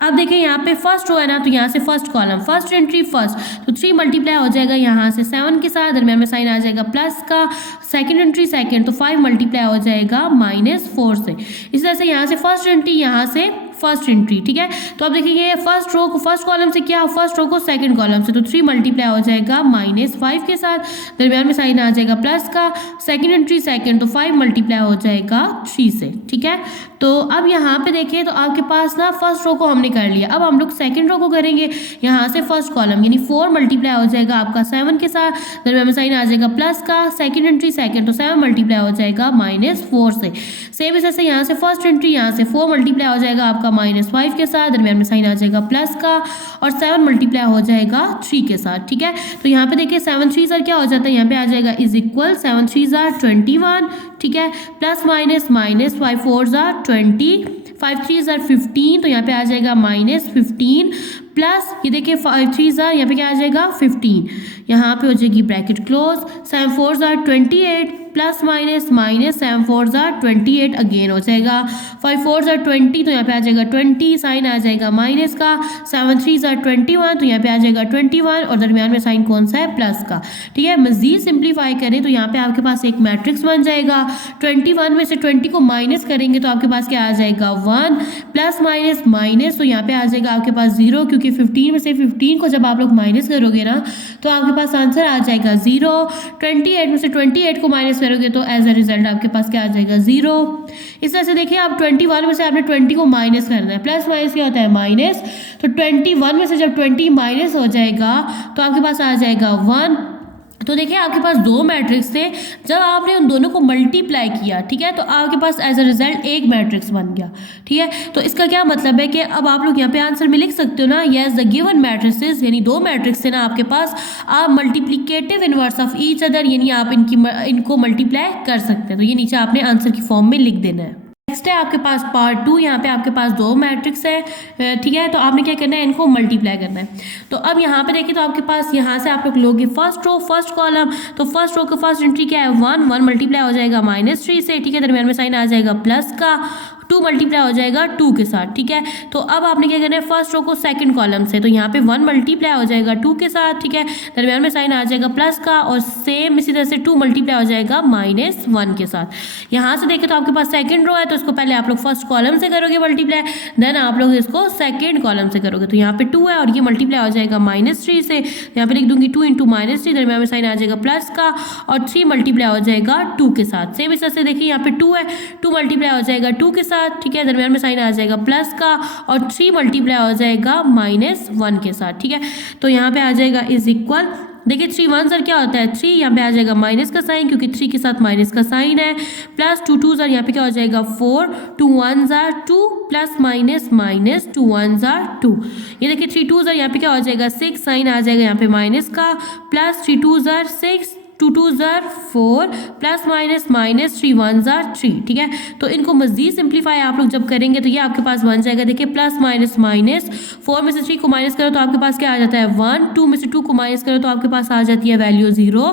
अब देखिए यहाँ पे फर्स्ट रो है ना, तो यहाँ से first column, first entry first, तो 3 मल्टीप्लाई हो जाएगा यहाँ से 7 के साथ, दरम्यान में साइन आ जाएगा प्लस का। सेकंड एंट्री सेकंड, तो 5 मल्टीप्लाई हो जाएगा -4 से। इस तरह से यहाँ से फर्स्ट एंट्री, यहाँ से फर्स्ट एंट्री, ठीक है। तो अब देखिए फर्स्ट रो को फर्स्ट कॉलम से क्या, फर्स्ट रो को सेकंड कॉलम से, तो 3 मल्टीप्लाई हो जाएगा -5 के साथ, दरम्यान में साइन आ जाएगा प्लस का। सेकंड एंट्री सेकंड, तो 5 मल्टीप्लाई हो जाएगा 3 से, ठीक है। तो अब यहाँ पे देखिए तो आपके पास ना फर्स्ट रो को हमने कर लिया। अब हम लोग सेकंड रो को करेंगे। यहाँ से फर्स्ट कॉलम यानी 4 मल्टीप्लाई हो जाएगा आपका 7 के साथ, दरम्यान में साइन आ जाएगा प्लस का। सेकंड एंट्री सेकंड, तो 7 मल्टीप्लाई हो जाएगा -4 से। सेम इस से यहाँ से फर्स्ट एंट्री, यहाँ से 4 मल्टीप्लाई हो जाएगा आपका -5 के साथ, दरम्यान में साइन आ जाएगा प्लस का, और 7 मल्टीप्लाई हो जाएगा 3 के साथ, ठीक है। तो यहाँ पे देखिए 7 3 ज़र क्या हो जाता है, यहाँ पे आ जाएगा इज इक्वल 7 3 ज़र 21, ठीक है, प्लस माइनस माइनस 5 4 ज़र 20, 5 3 ज़र 15, तो यहाँ पे आ जाएगा -15 प्लस ये देखिए 5 3 ज़र यहाँ पे क्या आ जाएगा 15, यहाँ पे हो जाएगी ब्रैकेट क्लोज। 7 4 ज़र 28 प्लस माइनस माइनस 7 4 ज़र 28 अगेन हो जाएगा। 5 4 ज़र 20, तो यहाँ पे आ जाएगा 20, साइन आ जाएगा माइनस का। 7 3 ज़र 21, तो यहाँ पे आ जाएगा 21, और दरमियान में साइन कौन सा है, प्लस का, ठीक है। मजीद सिंप्लीफाई करें तो यहाँ पे आपके पास एक मैट्रिक्स बन जाएगा। 21 में से 20 को माइनस करेंगे तो आपके पास क्या आ जाएगा 1, प्लस माइनस माइनस, तो यहाँ पे आ जाएगा आपके पास 0, क्योंकि 15 में से 15 को जब आप लोग माइनस करोगे ना तो आपके पास आंसर आ जाएगा 0। 28 में से 28 को माइनस करोगे तो एज अ रिजल्ट आपके पास क्या आ जाएगा 0। इस तरह से देखिए आप 21 में से आपने 20 को माइनस करना है, प्लस माइनस क्या होता है माइनस, तो 21 में से जब 20 माइनस हो जाएगा तो आपके पास आ जाएगा 1। तो देखिए आपके पास 2 मैट्रिक्स थे, जब आपने उन दोनों को मल्टीप्लाई किया, ठीक है, तो आपके पास एज अ रिजल्ट एक मैट्रिक्स बन गया, ठीक है। तो इसका क्या मतलब है कि अब आप लोग यहाँ पे आंसर में लिख सकते हो ना, यस द गिवन मैट्रिसेस, यानी 2 मैट्रिक्स थे ना आपके पास, आप multiplicative inverse of each other, यानी आप इनको मल्टीप्लाई कर सकते हैं। तो ये नीचे आपने आंसर की फॉर्म में लिख देना है। नेक्स्ट है आपके पास पार्ट 2। यहाँ पे आपके पास 2 मैट्रिक्स है, ठीक है, तो आपने क्या करना है, इनको मल्टीप्लाई करना है। तो अब यहाँ पे देखिए तो आपके पास यहाँ से आप लोग लोगे फर्स्ट रो फर्स्ट कॉलम, तो फर्स्ट रो का फर्स्ट एंट्री क्या है 1 मल्टीप्लाई हो जाएगा -3 से, ठीक है, दरमियान में साइन आ जाएगा प्लस का। 2 मल्टीप्लाई हो जाएगा 2 के साथ, ठीक है। तो अब आपने क्या करना है, फर्स्ट रो को सेकंड कॉलम से, तो यहाँ पे 1 मल्टीप्लाई हो जाएगा 2 के साथ, ठीक है, दरमियान में साइन आ जाएगा प्लस का, और सेम इसी तरह से 2 मल्टीप्लाई हो जाएगा -1 के साथ। यहाँ से देखें तो आपके पास सेकंड रो है, तो इसको पहले आप लोग फर्स्ट कॉलम से करोगे मल्टीप्लाई, देन आप लोग इसको सेकंड कॉलम से करोगे। तो यहाँ पे 2 है और ये मल्टीप्लाई हो जाएगा -3 से, यहाँ पे लिख दूंगी 2 × -3, दरमियान में साइन आ जाएगा प्लस का, और 3 मल्टीप्लाई हो जाएगा 2 के साथ। सेम इस तरह से देखिए यहाँ पे 2 है, 2 मल्टीप्लाई हो जाएगा 2 के साथ, ठीक है, दरमियान में साइन आ जाएगा प्लस का, और 3 मल्टीप्लाई हो जाएगा -1 के साथ, ठीक है। तो यहाँ पे आ जाएगा इज इक्वल, देखिए 3 1 ज़र क्या होता है 3, यहाँ पे आ जाएगा माइनस का साइन, क्योंकि 3 के साथ माइनस का साइन है, प्लस 2 2 ज़र यहाँ पे क्या हो जाएगा 4, 2 1 ज़र 2, प्लस माइनस माइनस 2 1 ज़र 2, ये देखिए 3 2 ज़र यहाँ पे क्या हो जाएगा 6, साइन आ जाएगा यहाँ पे माइनस का, प्लस 3 2 ज़र 6, 2 2 ज़र 4, प्लस माइनस माइनस 3 1 ज़र 3, ठीक है। तो इनको मजीद सिंप्लीफाई आप लोग जब करेंगे तो ये आपके पास बन जाएगा, देखिए प्लस माइनस माइनस, 4 में से 3 को माइनस करो तो आपके पास क्या आ जाता है 1, 2 में से 2 को माइनस करो तो आपके पास आ जाती है वैल्यू 0,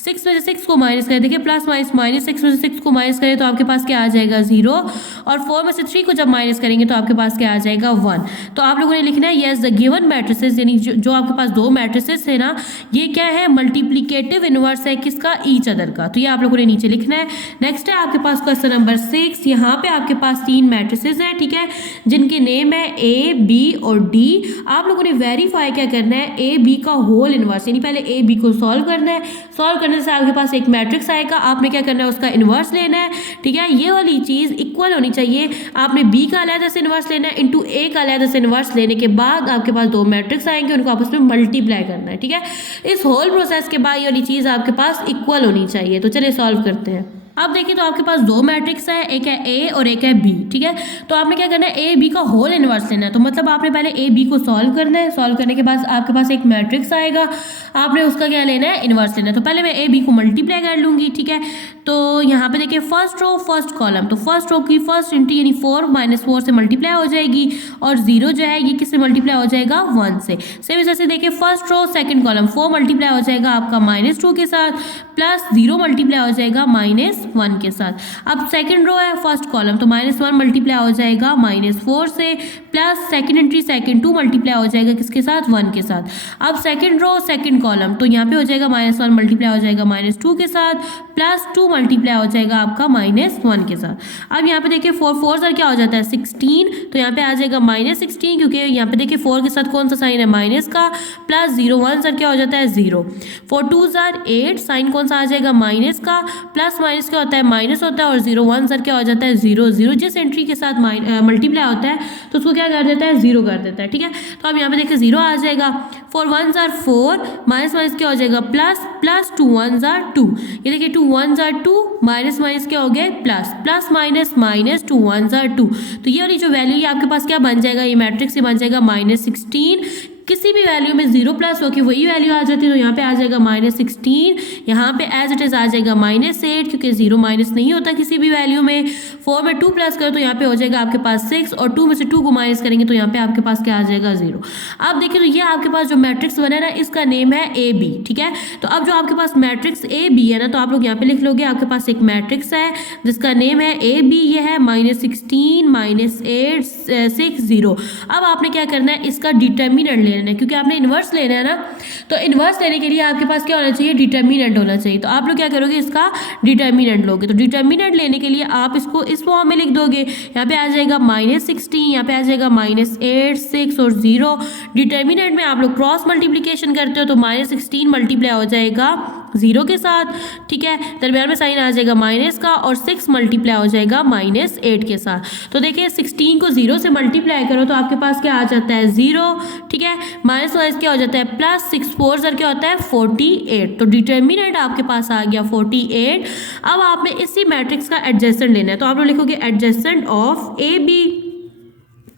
6 में से 6 को माइनस करें, देखिए प्लस माइनस माइनस, 6 में से 6 को माइनस करें तो आपके पास क्या आ जाएगा 0, और 4 में से 3 को जब माइनस करेंगे तो आपके पास क्या आ जाएगा 1। तो आप लोगों ने लिखना है यस द गिवन मैट्रिसेस, यानी जो आपके पास 2 मैट्रिसेस है ना, ये क्या है मल्टीप्लिकेटिव इनवर्स है किसका, ईच अदर का। तो ये आप लोगों ने नीचे लिखना है। नेक्स्ट है आपके पास क्वेश्चन नंबर 6। यहाँ पे आपके पास 3 मैट्रिसेस हैं, ठीक है, जिनके नेम है ए बी और डी। आप लोगों ने वेरीफाई क्या करना है, ए बी का होल इनवर्स, यानी पहले ए बी को सॉल्व करना है। सॉल्व करने से आपके पास एक मैट्रिक्स आएगा, आपने क्या करना है उसका इनवर्स लेना है, ठीक है। ये वाली चीज़ इक्वल होनी चाहिए, आपने बी का अलग से इनवर्स लेना है इंटू ए का अलग से इनवर्स लेने के बाद आपके पास 2 मैट्रिक्स आएंगे, उनको आपस में मल्टीप्लाई करना है, ठीक है। इस होल प्रोसेस के बाद ये वाली चीज़ आपके पास इक्वल होनी चाहिए। तो चलिए सॉल्व करते हैं। अब देखिए तो आपके पास दो मैट्रिक्स है, एक है ए और एक है बी, ठीक है। तो आपने क्या करना है, ए बी का होल इनवर्स लेना है। तो मतलब आपने पहले ए बी को सॉल्व करना है, सॉल्व करने के बाद आपके पास एक मैट्रिक्स आएगा, आपने उसका क्या लेना है, इनवर्स लेना है। तो पहले मैं ए बी को मल्टीप्लाई कर लूँगी, ठीक है। तो यहाँ पे देखिए फर्स्ट रो फर्स्ट कॉलम, तो फर्स्ट रो की फर्स्ट एंट्री यानी 4 -4 से मल्टीप्लाई हो जाएगी, और 0 जो है ये किससे मल्टीप्लाई हो जाएगा, 1 से। सेम इस तरह से देखिए first row second column 4 multiply हो जाएगा आपका -2 के साथ, प्लस 0 मल्टीप्लाई हो जाएगा -1 के साथ। अब सेकंड रो है फर्स्ट कॉलम, तो -1 मल्टीप्लाई हो जाएगा -4 से, plus second entry second 2 multiply हो जाएगा किसके साथ, 1 के साथ। अब सेकंड रो सेकंड कॉलम, तो यहाँ पे हो जाएगा -1 मल्टीप्लाई हो जाएगा -2 के साथ, प्लस 2 मल्टीप्लाई हो जाएगा आपका -1 के साथ। अब यहाँ पे देखिए 4 4 सर क्या हो जाता है 16, तो यहाँ पे आ जाएगा -16, क्योंकि यहाँ पे देखिए 4 के साथ कौन सा साइन है, माइनस का, प्लस 0 1 सर क्या हो जाता है 0, 4 2 सर 8, साइन कौन सा आ जाएगा, माइनस का, प्लस माइनस क्या होता है, माइनस होता है, और 0 1 सर क्या हो जाता है 0 0, जिस एंट्री के साथ मल्टीप्लाई होता है तो उसको क्या कर देता है, 0 कर देता है, ठीक है। तो अब यहाँ पे देखिए 0 आ जाएगा, 4 1 सर 4, माइनस माइनस क्या हो जाएगा प्लस, प्लस 2 1 सर 2, ये देखिए 2 1 सर 2, माइनस माइनस क्या हो गया plus, plus minus minus 2 1 sir 2, तो ये वाली जो वैल्यू ये आपके पास क्या बन जाएगा, ये मैट्रिक्स से बन जाएगा -16। किसी भी वैल्यू में 0 प्लस होकर वही वैल्यू आ जाती है, तो यहाँ पे आ जाएगा -16, यहाँ पे एज इट इज आ जाएगा -8, क्योंकि 0 माइनस नहीं होता किसी भी वैल्यू में। 4 में 2 प्लस करो तो यहाँ पे हो जाएगा आपके पास 6, और 2 में से 2 को माइनस करेंगे तो यहाँ पे आपके पास क्या आ जाएगा 0। अब देखिए तो ये आपके पास जो मैट्रिक्स बना है ना, इसका नेम है ए बी, ठीक है। तो अब जो आपके पास मैट्रिक्स ए बी है ना, तो आप लोग यहाँ पे लिख लोगे, आपके पास एक मैट्रिक्स है जिसका नेम है ए बी, ये है -16 -8 6 0। अब आपने क्या करना है, इसका डिटर्मिनेंट लेना है, क्योंकि आपने इन्वर्स लेना है ना, तो इन्वर्स लेने के लिए आपके पास क्या होना चाहिए, डिटर्मिनेंट होना चाहिए। तो आप लोग क्या करोगे, इसका डिटर्मिनेंट लोगे। तो डिटर्मिनेंट लेने के लिए आप इसको इस फॉर्म में लिख दोगे, यहाँ पे आ जाएगा -16, यहाँ पे आ जाएगा -8 6 और 0। डिटर्मिनेंट में आप लोग क्रॉस मल्टीप्लीकेशन करते हो, तो -16 मल्टीप्लाई हो जाएगा 0 के साथ, ठीक है, दरम्यान में साइन आ जाएगा माइनस का, और 6 मल्टीप्लाई हो जाएगा -8 के साथ। तो देखिए 16 को 0 से मल्टीप्लाई करो तो आपके पास क्या आ जाता है 0, ठीक है, माइनस वाइज क्या हो जाता है प्लस, 6 4 सर क्या होता है 48, तो डिटर्मिनेंट आपके पास आ गया 48। अब आपने इसी मैट्रिक्स का एडजेसेंट लेना है, तो आप लोग लिखोगे एडजेसेंट ऑफ ए बी,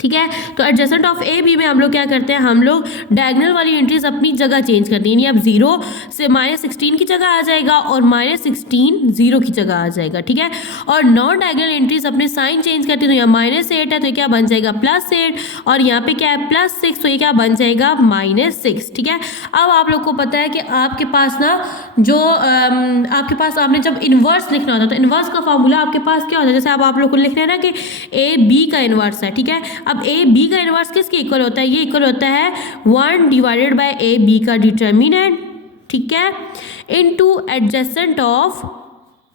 ठीक है। तो एडजेसेंट ऑफ ए बी में हम लोग क्या करते हैं, हम लोग डायगोनल वाली एंट्रीज अपनी जगह चेंज करती हैं, यानी अब 0 से -16 की जगह आ जाएगा और -16 0 की जगह आ जाएगा, ठीक है। और नॉन डायगोनल एंट्रीज अपने साइन चेंज करती हैं, तो यहाँ -8 है तो क्या बन जाएगा +8, और यहाँ पे क्या है +6, तो ये क्या बन जाएगा -6, ठीक है। अब आप लोग को पता है कि आपके पास ना जो आपके पास आपने जब इन्वर्स लिखना होता है, तो इन्वर्स का फॉर्मूला आपके पास क्या होता है, जैसे अब आप लोग को लिखना है ना कि ए बी का इन्वर्स है, ठीक है। अब ए बी का इन्वर्स किसके इक्वल होता है, ये इक्वल होता है 1 डिवाइडेड बाय ए बी का डिटर्मिनेंट, ठीक है, into adjacent of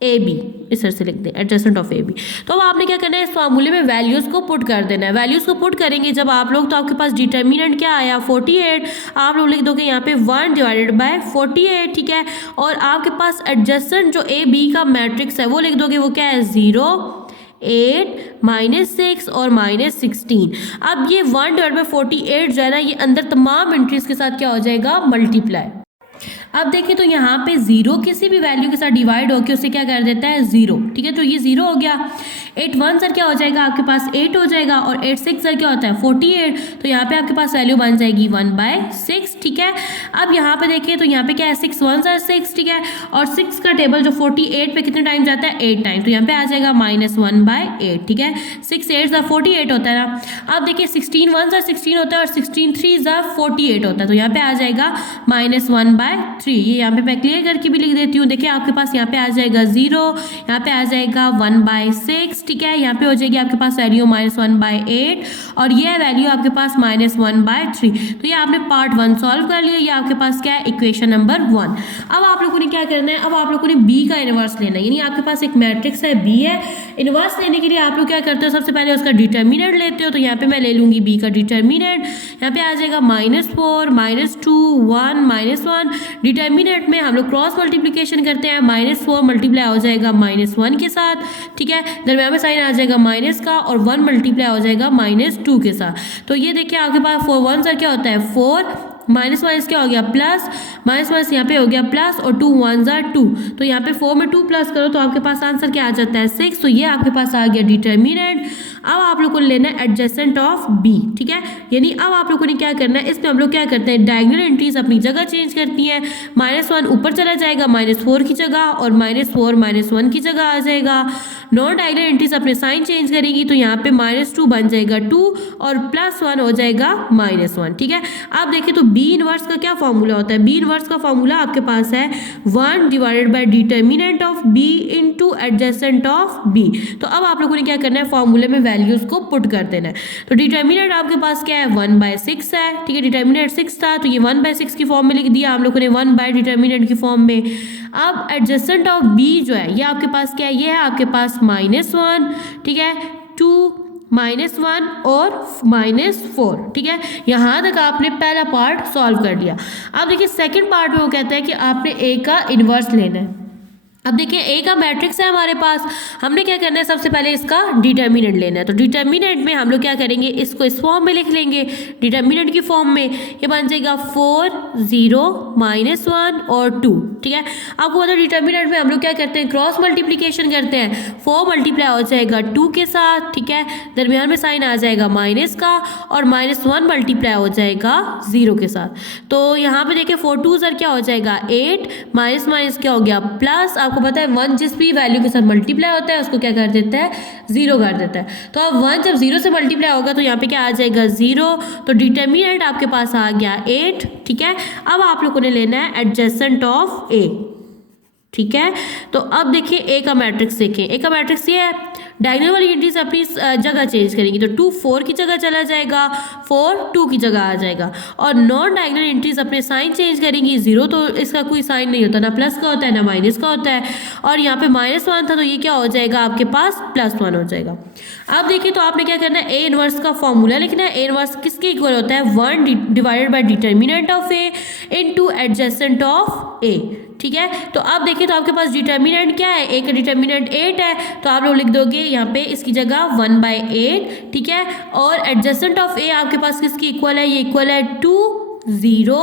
A B, इस तरह से लिख दें एडजेसेंट ऑफ ए बी। तो अब आपने क्या करना है, इस फार्मूले में वैल्यूज़ को पुट कर देना है। वैल्यूज़ को पुट करेंगे जब आप लोग, तो आपके पास डिटर्मिनेंट क्या आया 48, आप लोग लिख दोगे यहाँ पे 1 डिवाइडेड बाय 48, ठीक है। और आपके पास एडजेसेंट जो ए बी का मैट्रिक्स है वो लिख दोगे, वो क्या है 0 8 -6 और -16। अब ये 1 डिवाइड बाई 48 जो है ना, ये अंदर तमाम एंट्रीज के साथ क्या हो जाएगा, मल्टीप्लाई। अब देखिए तो यहाँ पे 0 किसी भी वैल्यू के साथ डिवाइड होकर उसे क्या कर देता है 0, ठीक है। तो ये 0 हो गया। 8 1 सर क्या हो जाएगा, आपके पास 8 हो जाएगा, और 8 6 सर क्या होता है 48, तो यहाँ पे आपके पास वैल्यू बन जाएगी 1/6, ठीक है। अब यहाँ पे देखिए तो यहाँ पे क्या है 6 1 सर 6, ठीक है, और 6 का टेबल जो 48 पे कितने टाइम जाता है 8 टाइम, तो यहाँ पे आ जाएगा -1/8, ठीक है। 6 8 सर 48 होता है ना। अब देखिए 16 1 सर 16 होता है, और 16 3 सर 48 होता है, तो यहाँ पे आ जाएगा -1/3। ये यहाँ पे मैं क्लियर करके भी लिख देती हूँ। देखिए आपके पास यहाँ पे आ जाएगा 0, यहाँ पे आ जाएगा 1/6, ठीक है, यहाँ पे हो जाएगी आपके पास वैल्यू -1/8, और ये वैल्यू आपके पास -1/3। तो ये आपने पार्ट 1 सॉल्व कर लिया। ये आपके पास क्या है, इक्वेशन नंबर 1। अब आप लोगों ने क्या करना है, अब आप लोगों ने बी का इनवर्स लेना है, यानी आपके पास एक मैट्रिक्स है बी है, इनवर्स लेने के लिए आप लोग क्या करते हो, सबसे पहले उसका डिटर्मिनेंट लेते हो। तो यहाँ पे मैं ले लूँगी बी का डिटर्मिनेंट, यहाँ पे आ जाएगा -4 -2 1 -1। डिटर्मिनेंट में हम लोग क्रॉस मल्टीप्लिकेशन करते हैं, -4 मल्टीप्लाई हो जाएगा -1 के साथ, ठीक है, दरम्यान में साइन आ जाएगा माइनस का, और 1 मल्टीप्लाई हो जाएगा -2 के साथ। तो ये देखिए आपके पास 4 1 सर क्या होता है 4, माइनस माइनस क्या हो गया प्लस, माइनस माइनस यहाँ पे हो गया प्लस और 2 1 जार 2, तो यहाँ पे 4 में 2 प्लस करो तो आपके पास आंसर क्या आ जाता है 6। तो ये आपके पास आ गया डिटर्मिनेंट। अब आप लोग को लेना है एडजेसेंट ऑफ बी, ठीक है, यानी अब आप लोगों ने क्या करना है, इसमें हम लोग क्या करते हैं डायगोनल एंट्रीज अपनी जगह चेंज करती हैं। -1 ऊपर चला जाएगा -4 की जगह और -4 -1 की जगह आ जाएगा। नॉन डायगोनल एंट्रीज अपने साइन चेंज करेगी तो यहाँ पे -2 बन जाएगा 2 और +1 हो जाएगा -1, ठीक है। अब देखिए तो बी इनवर्स का क्या फॉर्मूला होता है, बी इनवर्स का फॉर्मूला आपके पास है 1 divided by determinant of B into adjacent of B. तो अब आप लोगों ने क्या करना है फॉर्मूले में वैल्यूज को पुट कर देना है। तो डिटर्मिनेंट आपके पास क्या है 1/6 है, ठीक है, डिटर्मिनेंट 6 था तो ये 1/6 की फॉर्म में लिख दिया हम लोगों ने 1 बाय डिटर्मिनेंट की फॉर्म में। अब एडजेसेंट ऑफ बी जो है ये आपके पास क्या है, ये है आपके पास -1, ठीक है, 2 -1 और -4, ठीक है। यहाँ तक आपने पहला पार्ट सॉल्व कर लिया। अब देखिए सेकंड पार्ट में वो कहता है कि आपने ए का इन्वर्स लेना है। अब देखिए ए का मैट्रिक्स है हमारे पास, हमने क्या करना है सबसे पहले इसका डिटर्मिनेंट लेना है। तो डिटर्मिनेंट में हम लोग क्या करेंगे, इसको इस फॉर्म में लिख लेंगे डिटर्मिनेंट की फॉर्म में। ये बन जाएगा 4 0 -1 और 2, ठीक है। अब वो डिटर्मिनेंट में हम लोग क्या करते हैं क्रॉस मल्टीप्लिकेशन करते हैं, 4 मल्टीप्लाई हो जाएगा 2 के साथ, ठीक है, दरमियान में साइन आ जाएगा माइनस का और -1 मल्टीप्लाई हो जाएगा 0 के साथ। तो यहाँ पे देखिए 4 2 क्या हो जाएगा 8, माइनस माइनस क्या हो गया प्लस, आपको पता है 1 जिस भी वैल्यू के साथ मल्टीप्लाई होता है उसको क्या कर देता है 0 कर देता है। तो अब 1 जब 0 से मल्टीप्लाई होगा तो यहाँ पे क्या आ जाएगा 0, तो डिटर्मिनेंट आपके पास आ गया 8, ठीक है। अब आप लोगों ने लेना है एडजेसेंट ऑफ ए, ठीक है। तो अब देखिए ए का मैट्रिक्स देखें, ए का मैट्रिक्स ये है डायगोनल वाली एंट्रीज अपनी जगह चेंज करेंगी तो 2 4 की जगह चला जाएगा, 4 2 की जगह आ जाएगा और नॉन डायगोनल एंट्रीज अपने साइन चेंज करेंगी, 0 तो इसका कोई साइन नहीं होता, ना प्लस का होता है ना माइनस का होता है, और यहाँ पे -1 था तो ये क्या हो जाएगा आपके पास +1 हो जाएगा। अब देखिए तो आपने क्या करना है ए इनवर्स का फॉर्मूला लिखना है। ए इनवर्स किसके इक्वल होता है 1 divided by determinant of A into adjacent of A, ठीक है। तो अब देखिए तो आपके पास डिटर्मिनेंट क्या है, ए का डिटर्मिनेंट 8 है तो आप लोग लिख दोगे यहाँ पे इसकी जगह 1/8, ठीक है, और एडजेसेंट ऑफ ए आपके पास किसकी इक्वल है, ये इक्वल है 2 0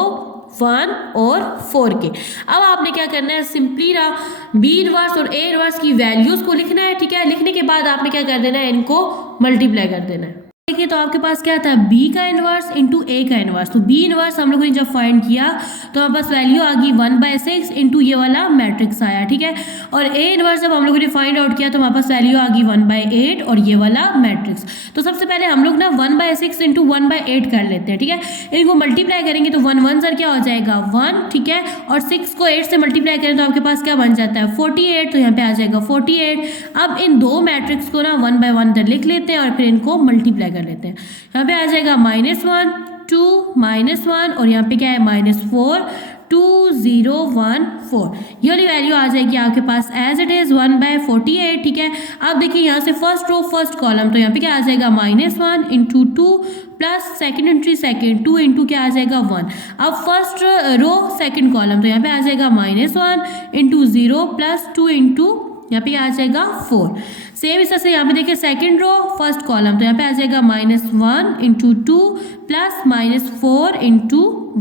1 और 4 के। अब आपने क्या करना है सिंपली ना बी इनवर्स और ए इनवर्स की वैल्यूज को लिखना है, ठीक है। लिखने के बाद आपने क्या कर देना है इनको मल्टीप्लाई कर देना है। देखिए तो आपके पास क्या था b का इनवर्स इंटू ए का इनवर्स। तो b इनवर्स हम लोगों ने जब फाइंड किया तो हमारे पास वैल्यू आ गई 1/6 इंटू ये वाला मैट्रिक्स आया, ठीक है। और a इनवर्स जब हम लोगों ने फाइंड आउट किया तो हमारे पास वैल्यू आ गई 1/8 और ये वाला मैट्रिक्स। तो सबसे पहले हम लोग ना 1/6 इंटू 1/8 कर लेते हैं, ठीक है। इनको मल्टीप्लाई करेंगे तो 1 1 क्या हो जाएगा 1, ठीक है, और 6 को 8 से मल्टीप्लाई करें तो आपके पास क्या बन जाता है 48, तो यहाँ पे आ जाएगा 48। अब इन दो मैट्रिक्स को ना 1 by 1 लिख लेते हैं और फिर इनको मल्टीप्लाई लेते हैं। यहाँ पे आ जाएगा -1 2 -1 और यहाँ पे क्या है -4 2 0 1 4, ये वाली वैल्यू आ जाएगी आपके पास एज इट इज 1/48, ठीक है। अब देखिए यहाँ से फर्स्ट रो फर्स्ट कॉलम, तो यहाँ पे क्या आ जाएगा -1 into 2 plus second entry second 2 into क्या आ जाएगा 1। अब फर्स्ट रो सेकेंड कॉलम, तो यहाँ पे आ जाएगा -1 इंटू 0 प्लस 2 इंटू यहाँ पे आ जाएगा 4। सेम इस तरह से यहाँ पे देखिए सेकंड रो फर्स्ट कॉलम, तो यहाँ पे आ जाएगा -1 इंटू 2 प्लस -4 इंटू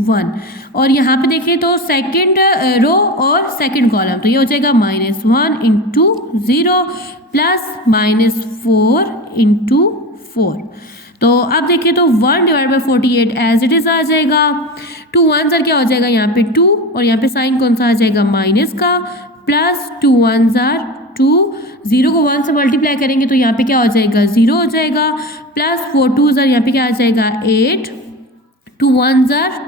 1। और यहाँ पे देखिए तो सेकंड रो और सेकंड कॉलम, तो ये हो जाएगा -1 इंटू 0 प्लस -4 इंटू 4। तो अब देखिए तो 1/48 एज इट इज आ जाएगा। 2 1 क्या हो जाएगा यहाँ पे 2 और यहाँ पे साइन कौन सा आ जाएगा माइनस का, प्लस 2 1 2, 0 को 1 से मल्टीप्लाई करेंगे तो यहाँ पे क्या हो जाएगा 0 हो जाएगा, प्लस 4 2 यहाँ पे क्या आ जाएगा 8, 2 1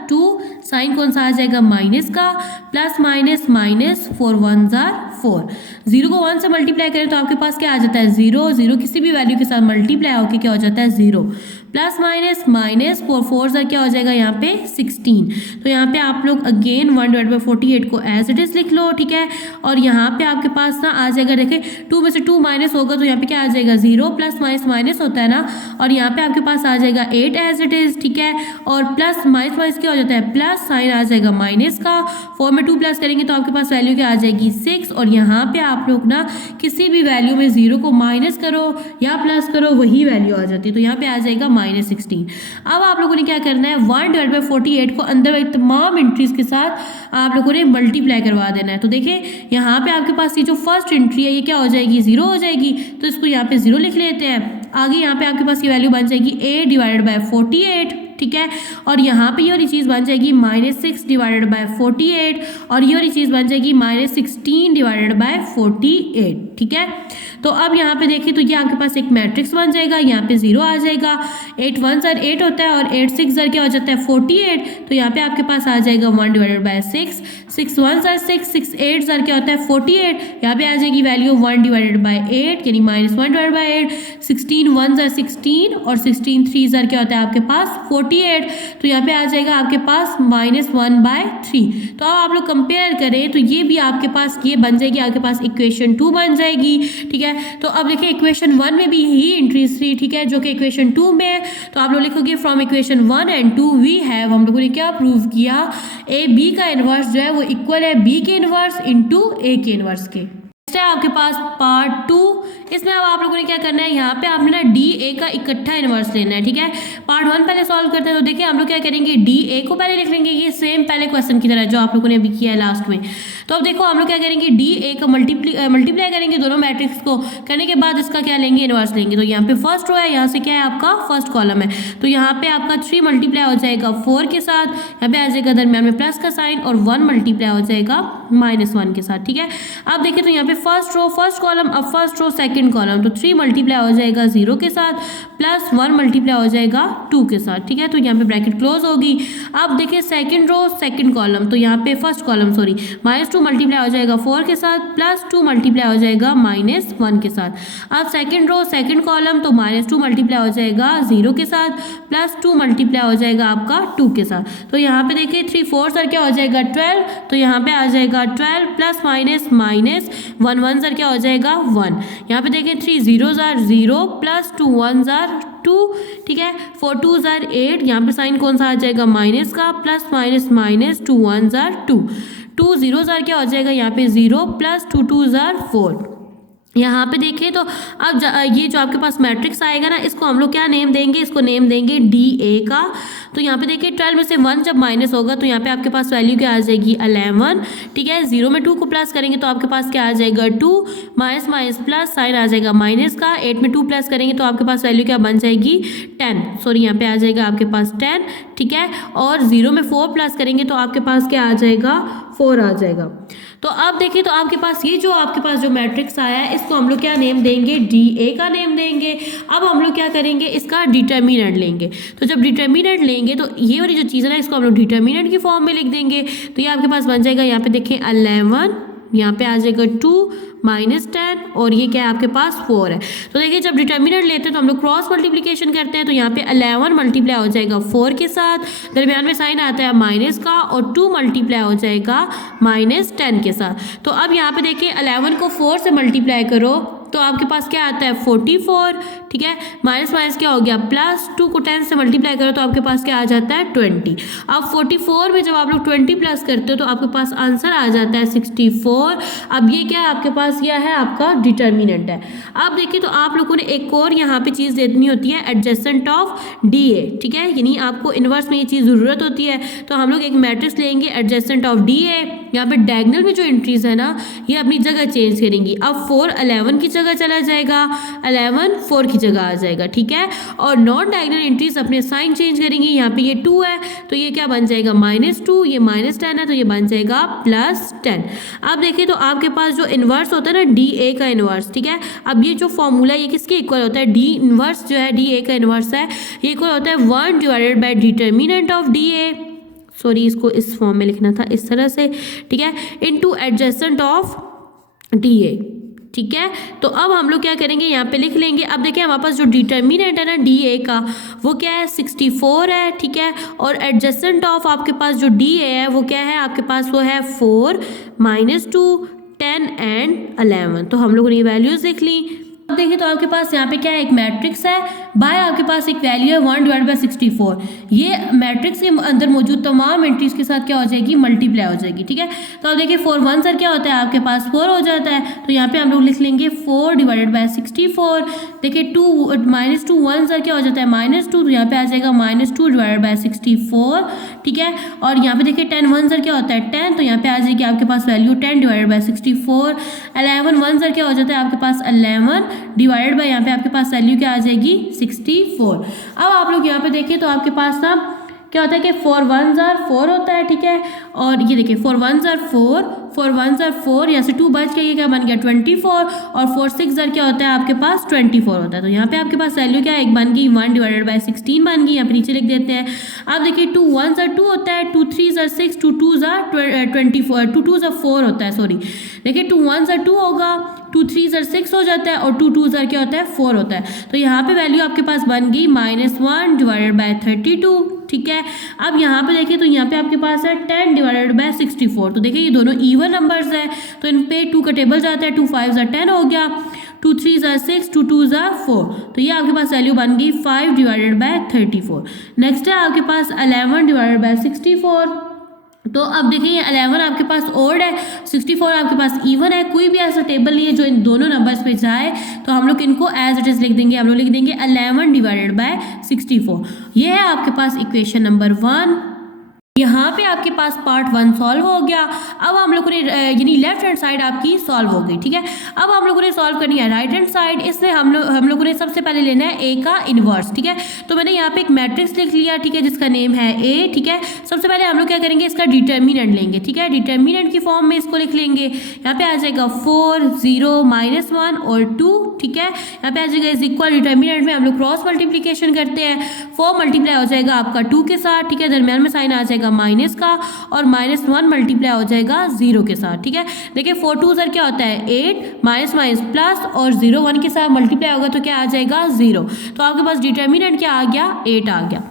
2, साइन कौन सा आ जाएगा माइनस का, प्लस माइनस माइनस 4 1 4। 0 को 1 से मल्टीप्लाई करें तो आपके पास क्या आ जाता है 0, 0 किसी भी वैल्यू के साथ मल्टीप्लाई होकर क्या हो जाता है 0, प्लस माइनस माइनस 4 4 क्या हो जाएगा यहाँ पे 16। तो यहाँ पे आप लोग अगेन 1/48 को एज इट इज लिख लो, ठीक है। और यहाँ पे आपके पास ना आ जाएगा, देखिए 2 में से 2 माइनस होगा तो यहाँ पे क्या आ जाएगा 0, प्लस माइनस माइनस होता है ना, और यहाँ पे आपके पास आ जाएगा 8 एज इट इज, ठीक है। और प्लस माइनस माइनस क्या हो जाता है प्लस, प्लस साइन आ जाएगा माइनस का, 4 में 2 प्लस करेंगे तो आपके पास वैल्यू क्या आ जाएगी 6, और यहाँ पे आप लोग ना किसी भी वैल्यू में 0 को माइनस करो या प्लस करो वही वैल्यू आ जाती है, तो यहाँ पे आ जाएगा -16। अब आप लोगों ने क्या करना है 1/48 को अंदर वाली तमाम एंट्रीज के साथ आप लोगों ने मल्टीप्लाई करवा देना है। तो देखिए यहाँ पे आपके पास ये जो फर्स्ट एंट्री है ये क्या हो जाएगी 0 हो जाएगी, तो इसको यहाँ पे 0 लिख लेते हैं। आगे यहाँ पे आपके पास ये वैल्यू बन जाएगी 8/48, ठीक है, और यहाँ पे ये वाली चीज़ बन जाएगी -6/48, और ये वाली चीज़ बन जाएगी -16/48, ठीक है। तो अब यहाँ पे देखिए तो ये आपके पास एक मैट्रिक्स बन जाएगा, यहाँ पे 0 आ जाएगा, 8 1 ज़र 8 होता है और 8 6 ज़र क्या हो जाता है 48, तो यहाँ पे आपके पास आ जाएगा 1/6, 6 1 ज़र 6, 6 8 ज़र क्या होता है 48, यहाँ पे आ जाएगी वैल्यू 1/8 यानी -1/8, 16 1 ज़र 16 और 16 3 ज़र क्या होता है आपके पास 48, तो यहाँ पे आ जाएगा आपके पास -1/3। तो अब आप लोग कंपेयर करें तो ये भी आपके पास ये बन जाएगी आपके पास इक्वेशन 2 बन जाएगी, ठीक है। तो अब देखिए इक्वेशन 1 में भी यही एंट्रीज थी, ठीक है, जो कि इक्वेशन 2 में है, तो आप लोग लिखोगे from equation 1 and 2 we have, हम लोगों ने क्या प्रूव किया ए बी का इनवर्स जो है वो इक्वल है बी के इनवर्स इनटू ए के इनवर्स के। नेक्स्ट है आपके पास पार्ट 2, इसमें अब आप लोगों ने क्या करना है यहाँ पे आपने ना डी ए का इकट्ठा इनवर्स लेना है, ठीक है। पार्ट 1 पहले सॉल्व करते हैं, तो देखिए हम लोग क्या करेंगे डी ए को पहले लिख लेंगे, ये सेम पहले क्वेश्चन की तरह जो आप लोगों ने अभी किया है लास्ट में। तो अब देखो हम लोग क्या करेंगे डी ए का मल्टीप्लाई करेंगे दोनों मैट्रिक्स को, करने के बाद इसका क्या लेंगे इनवर्स लेंगे। तो यहाँ पे फर्स्ट रो है, यहाँ से क्या है आपका फर्स्ट कॉलम है, तो यहाँ पे आपका 3 मल्टीप्लाई हो जाएगा 4 के साथ, यहाँ पे आ जाएगा दरमियान में प्लस का साइन, और 1 मल्टीप्लाई हो जाएगा -1 के साथ, ठीक है। अब देखिए तो यहाँ पे फर्स्ट रो फर्स्ट कॉलम, अब फर्स्ट रो सेकंड कॉलम, तो 3 मल्टीप्लाई हो जाएगा 0 के साथ प्लस 1 मल्टीप्लाई हो जाएगा 2 के साथ, ठीक है। तो यहाँ पे ब्रैकेट क्लोज होगी। अब देखिए सेकंड रो सेकंड कॉलम, तो यहाँ पे फर्स्ट कॉलम सॉरी -2 मल्टीप्लाई हो जाएगा 4 के साथ प्लस 2 मल्टीप्लाई हो जाएगा -1 के साथ। अब सेकंड रो सेकंड कॉलम, तो -2 मल्टीप्लाई हो जाएगा 0 के साथ प्लस 2 मल्टीप्लाई हो जाएगा आपका 2 के साथ। तो यहाँ पे देखिए 3 4 सर क्या हो जाएगा 12, तो यहाँ पे आ जाएगा 12 प्लस माइनस 1 1 सर क्या हो जाएगा 1, यहाँ पे देखिए 3 0 ज़ार 0 प्लस 2 1 ज़ार 2, ठीक है, 4 2 ज़ार 8, यहाँ पे साइन कौन सा आ जाएगा माइनस का, प्लस माइनस 2 1 ज़ार 2 2 0 ज़ार क्या हो जाएगा यहाँ पे 0 प्लस 2 2 ज़ार 4। यहाँ पे देखिए तो अब ये जो आपके पास मैट्रिक्स आएगा ना इसको हम लोग क्या नेम देंगे, इसको नेम देंगे डी ए का। तो यहाँ पे देखिए 12 में से 1 जब माइनस होगा तो यहाँ पे आपके पास वैल्यू क्या आ जाएगी 11, ठीक है। 0 में 2 को प्लस करेंगे तो आपके पास क्या आ जाएगा 2, माइनस प्लस साइन आ जाएगा माइनस का, 8 में 2 प्लस करेंगे तो आपके पास वैल्यू क्या बन जाएगी 10, सॉरी यहाँ पे आ जाएगा आपके पास 10, ठीक है। और 0 में 4 प्लस करेंगे तो आपके पास क्या आ जाएगा 4 आ जाएगा। तो अब देखिए तो आपके पास ये जो आपके पास जो मैट्रिक्स आया है इसको हम लोग क्या नेम देंगे डी ए का नेम देंगे। अब हम लोग क्या करेंगे इसका डिटर्मिनेंट लेंगे, तो जब डिटर्मिनेंट लेंगे तो ये वाली जो चीज़ है ना इसको हम लोग डिटर्मिनेंट की फॉर्म में लिख देंगे। तो ये आपके पास बन जाएगा यहाँ पे देखिए 11, यहाँ पे आ जाएगा 2 -10 और ये क्या है आपके पास 4 है। तो देखिए जब डिटर्मिनेंट लेते हैं तो हम लोग क्रॉस मल्टीप्लिकेशन करते हैं, तो यहाँ पे 11 मल्टीप्लाई हो जाएगा 4 के साथ, दरमियान में साइन आता है माइनस का, और 2 मल्टीप्लाई हो जाएगा -10 के साथ। तो अब यहाँ पे देखिए 11 को 4 से मल्टीप्लाई करो तो आपके पास क्या आता है 44, ठीक है। माइनस क्या हो गया प्लस, 2 को 10 से मल्टीप्लाई करो तो आपके पास क्या आ जाता है 20। अब 44 में जब आप लोग 20 प्लस करते हो तो आपके पास आंसर आ जाता है 64। अब ये क्या है आपके पास यह है आपका डिटर्मिनेंट है। अब देखिए तो आप लोगों ने एक और यहाँ पे चीज़ देनी होती है एडजेसेंट ऑफ डी ए, ठीक है, यानी आपको इन्वर्स में ये चीज़ ज़रूरत होती है। तो हम लोग एक मैट्रिक्स लेंगे एडजेसेंट ऑफ डी ए, यहाँ पे डायगोनल में जो एंट्रीज है ना ये अपनी जगह चेंज करेंगी। अब 4 11 की जगह चला जाएगा, 11 4 की जगह आ जाएगा, ठीक है। और नॉन डायगोनल एंट्रीज अपने साइन चेंज करेंगी, यहाँ पे ये 2 है तो ये क्या बन जाएगा -2, ये -10 है तो ये बन जाएगा +10। अब देखिए तो आपके पास जो इन्वर्स होता है ना डी ए का इन्वर्स, ठीक है। अब ये जो फॉर्मूला ये किसके इक्वल होता है, डी इन्वर्स जो है डी ए का इन्वर्स है ये इक्वल होता है 1 divided by determinant of D A, sorry इसको इस फॉर्म में लिखना था इस तरह से, ठीक है, into adjacent of D A, ठीक है। तो अब हम लोग क्या करेंगे यहाँ पे लिख लेंगे। अब देखिए हमारे पास जो डिटर्मिनेंट है ना डी ए का वो क्या है 64 है, ठीक है। और एडजेसेंट ऑफ आपके पास जो डी ए है वो क्या है आपके पास वो है 4 -2 10 एंड 11। तो हम लोगों ने ये वैल्यूज लिख ली। अब देखिए तो आपके पास यहाँ पे क्या है एक मैट्रिक्स है बाय आपके पास एक वैल्यू है 1/64। ये मैट्रिक्स के अंदर मौजूद तमाम एंट्रीज के साथ क्या हो जाएगी, मल्टीप्लाई हो जाएगी। ठीक है, तो अब देखिए 4 1 सर क्या होता है आपके पास 4 हो जाता है, तो यहाँ पे हम लोग लिख लेंगे 4/64। देखिए 2 -2 1 सर क्या हो जाता है -2, तो यहाँ पे आ जाएगा -2/64। ठीक है, और यहाँ पे देखिए 10 1 सर क्या होता है 10, तो यहाँ पे आ जाएगी आपके पास वैल्यू 10/64। 11 1 सर क्या हो जाता है आपके पास 11 डिवाइडेड बाय यहाँ पे आपके पास वैल्यू क्या आ जाएगी 64। अब आप लोग यहाँ पे देखिए तो आपके पास ना क्या होता है कि 4 1 4 होता है। ठीक है, और ये देखिए 4 1 4 1 4, यहाँ से 2 बच के ये क्या बन गया 24, और 4 6 क्या होता है आपके पास 24 होता है। तो यहाँ पे आपके पास वैल्यू क्या एक बन गई 1/16 बन गई, यहाँ पे नीचे लिख देते हैं। अब देखिए 2 1 2 होता है, 2 3 6, 2 2 24, 2 2 4 होता है, सॉरी देखिए 2 1 2 होगा, 2 3 6 हो जाता है, और 2 2 क्या होता है 4 होता है। तो यहाँ पे वैल्यू आपके पास बन गई -1/32। ठीक है, अब यहाँ पे देखिए तो यहाँ पे आपके पास है 10/64। तो देखिए ये दोनों इवन नंबर्स है, तो इन पे 2 का टेबल जाता है, 2 5 10 हो गया, 2 3 6, 2 2 4, तो ये आपके पास वैल्यू बन गई 5/34। नेक्स्ट है आपके पास 11/64। तो अब देखिए ये 11 आपके पास ओड है, 64 आपके पास इवन है। कोई भी ऐसा टेबल नहीं है जो इन दोनों नंबर्स पे जाए, तो हम लोग इनको एज इट इज लिख देंगे। हम लोग लिख देंगे 11/64। ये है आपके पास इक्वेशन नंबर 1। यहाँ पे आपके पास पार्ट 1 सॉल्व हो गया। अब हम लोगों ने यानी लेफ्ट हैंड साइड आपकी सॉल्व हो गई। ठीक है, अब हम लोगों ने सॉल्व करनी है राइट हैंड साइड। इसमें हम लोगों ने सबसे पहले लेना है ए का इनवर्स। ठीक है, तो मैंने यहाँ पे एक मैट्रिक्स लिख लिया, ठीक है, जिसका नेम है ए। ठीक है, सबसे पहले हम लोग क्या करेंगे, इसका डिटर्मिनेंट लेंगे। ठीक है, डिटर्मिनेंट की फॉर्म में इसको लिख लेंगे। यहाँ पे आ जाएगा 4 0 -1 और 2। ठीक है, यहाँ पे आ जाएगा इज इक्वल, डिटर्मिनेंट में हम लोग क्रॉस मल्टीप्लीकेशन करते हैं, 4 मल्टीप्लाई हो जाएगा आपका 2 के साथ। ठीक है, दरमियान में साइन आ जाएगा माइनस का, और -1 मल्टीप्लाई हो जाएगा 0 के साथ। ठीक है, देखिए 4 2 क्या होता है 8, माइनस माइनस प्लस, और 0 1 के साथ मल्टीप्लाई होगा तो क्या आ जाएगा 0। तो आपके पास डिटर्मिनेंट क्या आ गया 8 आ गया।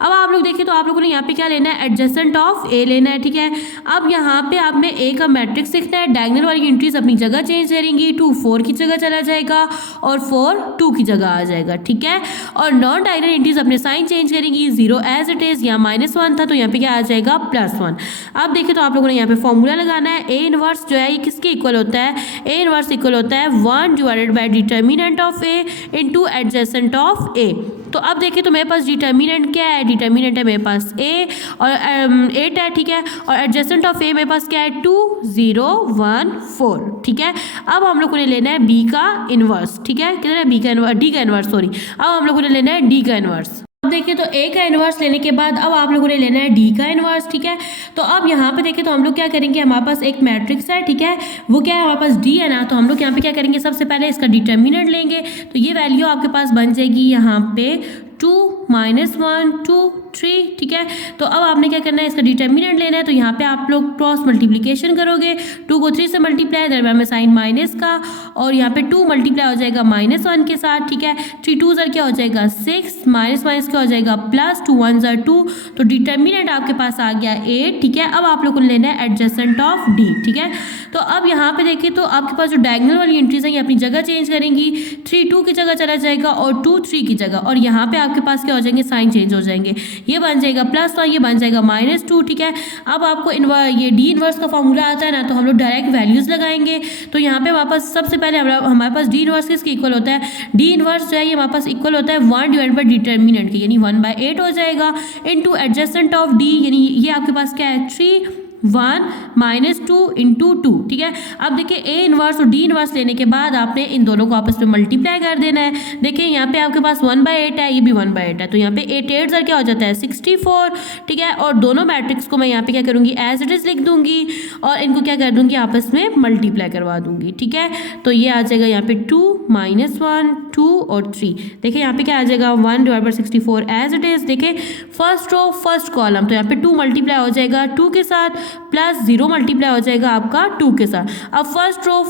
अब आप लोग देखिए तो आप लोगों ने यहाँ पे क्या लेना है, एडजेसेंट ऑफ ए लेना है। ठीक है, अब यहाँ पे आपने ए का मैट्रिक्स लिखना है, डायगोनल वाली एंट्रीज अपनी जगह चेंज करेंगी। 2 4 की जगह चला जाएगा, और 4 2 की जगह आ जाएगा। ठीक है, और नॉन डायगोनल एंट्रीज अपने साइन चेंज करेंगी। 0 एज इट इज, यहाँ -1 था तो यहाँ पे क्या आ जाएगा +1। अब देखिए तो आप लोगों ने यहाँ पे फॉर्मूला लगाना है। ए इनवर्स जो है ये किसके इक्वल होता है, ए इनवर्स इक्वल होता है 1 determinant of A into adjacent of A. तो अब देखिए तो मेरे पास डिटर्मिनेंट क्या है, डिटर्मिनेंट है मेरे पास ए और 8 है। ठीक है, और एडजेसेंट ऑफ ए मेरे पास क्या है 2 0 1 4। ठीक है, अब हम लोगों ने लेना है बी का इनवर्स। ठीक है, कितना है बी का इनवर्स, डी का इनवर्स सॉरी। अब हम लोगों ने लेना है डी का इनवर्स। अब देखिए तो ए का इनवर्स लेने के बाद अब आप लोगों ने लेना है डी का इनवर्स। ठीक है, तो अब यहाँ पे देखिए तो हम लोग क्या करेंगे, हमारे पास एक मैट्रिक्स है। ठीक है, वो क्या है हमारे पास डी है ना, तो हम लोग यहाँ पे क्या करेंगे, सबसे पहले इसका डिटर्मिनेंट लेंगे। तो ये वैल्यू आपके पास बन जाएगी यहाँ पे 2 -1 2 3। ठीक है, तो अब आपने क्या करना है, इसका डिटर्मिनेंट लेना है। तो यहाँ पे आप लोग क्रॉस मल्टीप्लिकेशन करोगे, 2 को 3 से मल्टीप्लाई, दरम्यान में साइन माइनस का, और यहाँ पे 2 मल्टीप्लाई हो जाएगा -1 के साथ। ठीक है, 3 2 क्या हो जाएगा 6, माइनस क्या हो जाएगा प्लस, 2 1 2। तो डिटर्मिनेंट आपके पास आ गया 8। ठीक है, अब आप लोगों ने लेना है एडजेसेंट ऑफ डी। ठीक है, तो अब यहाँ पे देखिए तो आपके पास जो डायगोनल वाली एंट्रीज हैं ये अपनी जगह चेंज करेंगी। 3 2 की जगह चला जाएगा, और 2 3 की जगह, और यहाँ पे आपके पास क्या हो जाएंगे, साइन चेंज हो जाएंगे। ये बन जाएगा +1, ये बन जाएगा -2। ठीक है, अब आपको ये डी इनवर्स का फॉर्मूला आता है ना, तो हम लोग डायरेक्ट वैल्यूज लगाएंगे। तो यहाँ पे वापस सबसे पहले हमारे पास डी इनवर्स किसके इक्वल होता है, डी इनवर्स जो है ये हमारे पास इक्वल होता है 1 डिटर्मिनेंट के, यानी 1/8 हो जाएगा, इनटू एडजेसेंट ऑफ डी, यानी ये आपके पास क्या है 3 1 -2 × 2। ठीक है, अब देखिए ए इनवर्स और डी इनवर्स लेने के बाद आपने इन दोनों को आपस में मल्टीप्लाई कर देना है। देखिए यहाँ पे आपके पास 1/8 है, ये भी 1/8 है, तो यहाँ पे 8 8 क्या हो जाता है 64। ठीक है, और दोनों मैट्रिक्स को मैं यहाँ पे क्या करूँगी, एज इट इज लिख दूंगी, और इनको क्या कर दूंगी, आपस में मल्टीप्लाई करवा दूंगी। ठीक है, तो ये आ जाएगा यहाँ पे 2 -1 2 और 3। देखिए यहाँ पे क्या आ जाएगा 1/64 एज इट इज। देखिए फर्स्ट रो फर्स्ट कॉलम, तो यहाँ पे 2 मल्टीप्लाई हो जाएगा 2 के साथ, प्लस 0 मल्टीप्लाई हो जाएगा आपका 2 के साथ। अब first row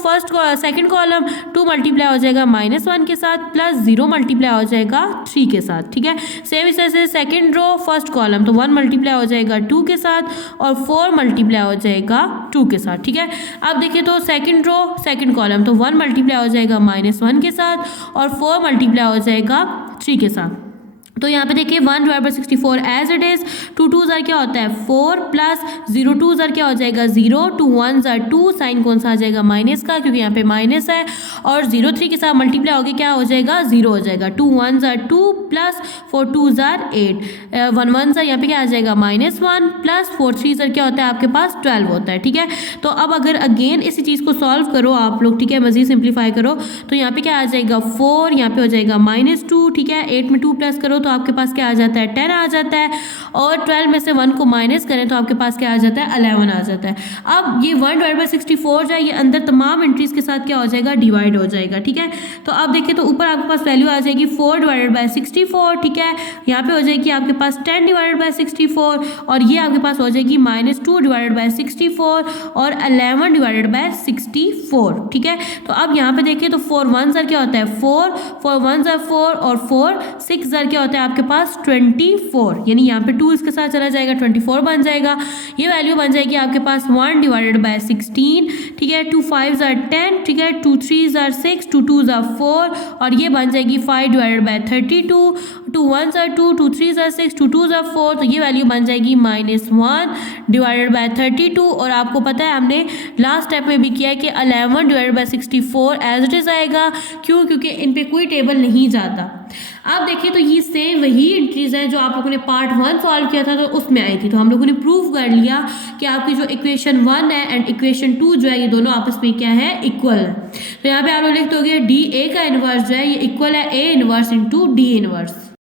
second column 2 multiply हो जाएगा -1 के साथ, प्लस 0 मल्टीप्लाई हो जाएगा 3 के साथ। ठीक है, सेम इस तरह से सेकंड रो फर्स्ट कॉलम, तो 1 मल्टीप्लाई हो जाएगा 2 के साथ, और 4 मल्टीप्लाई हो जाएगा 2 के साथ। ठीक है, अब देखिए तो सेकंड रो सेकंड कॉलम, तो 1 मल्टीप्लाई हो जाएगा -1 के साथ, और 4 मल्टीप्लाई हो जाएगा 3 के साथ। तो यहाँ पे देखिए 1/64 एज इट इज। 2 2s क्या होता है 4 प्लस 0 2s क्या हो जाएगा 0, 2 1s 2, साइन कौन सा आ जाएगा माइनस का, क्योंकि यहाँ पे माइनस है, और 0 3 के साथ मल्टीप्लाई होगी क्या हो जाएगा 0 हो जाएगा। 2 1s 2 प्लस 4 2s 8, 1 1s यहाँ पे क्या आ जाएगा -1 प्लस 4 3s क्या होता है आपके पास 12 होता है। ठीक है, तो अब अगर अगेन इसी चीज़ को सॉल्व करो आप लोग, ठीक है, मजीद सिंप्लीफाई करो तो यहाँ पे क्या आ जाएगा 4, यहाँ पे हो जाएगा -2, ठीक है, 8 में 2 प्लस करो तो आपके पास क्या आ जाता है 10 आ जाता है, और 12 में से 1 को माइनस करें तो आपके पास क्या आ जाता है 11 आ जाता है। अब ये 1/64 जो है ये अंदर तमाम एंट्रीज के साथ क्या हो जाएगा डिवाइड हो जाएगा। ठीक है, तो अब देखिए तो ऊपर आपके पास वैल्यू आ जाएगी 4/64, ठीक है, यहाँ पे हो जाएगी आपके पास 10/64, और ये आपके पास हो जाएगी -2/64 और 11/64। ठीक है, तो अब यहाँ पे देखिए तो 4 1s क्या होता है 4, 4 1s 4, और 4 6 क्या होता है आपके पास 24, यानी यहाँ पे 2 इसके साथ चला जाएगा 24 बन जाएगा। ये वैल्यू बन जाएगी आपके पास 1/16, ठीक है, 2 5s 10, ठीक है, 2 3s 6, 2 2s 4, और ये बन जाएगी 5/32, 2 1s 2, 2 3s 6, 2 2s 4, तो ये वैल्यू बन जाएगी -1/32। और आपको पता है हमने लास्ट स्टेप में भी किया है कि 11/64 एज इट इज आएगा, क्यों, क्योंकि इन पे कोई टेबल नहीं जाता। अब देखिए तो ये सेम वही एंट्रीज हैं जो आप लोगों ने पार्ट 1 सॉल्व किया था तो उसमें आई थी, तो हम लोगों ने प्रूव कर लिया कि आपकी जो इक्वेशन 1 है एंड इक्वेशन 2 जो है ये दोनों आपस में क्या है इक्वल है। तो यहाँ पे आप लोग लिख दोगे डी ए का इनवर्स जो है ये इक्वल है A inverse into D inverse.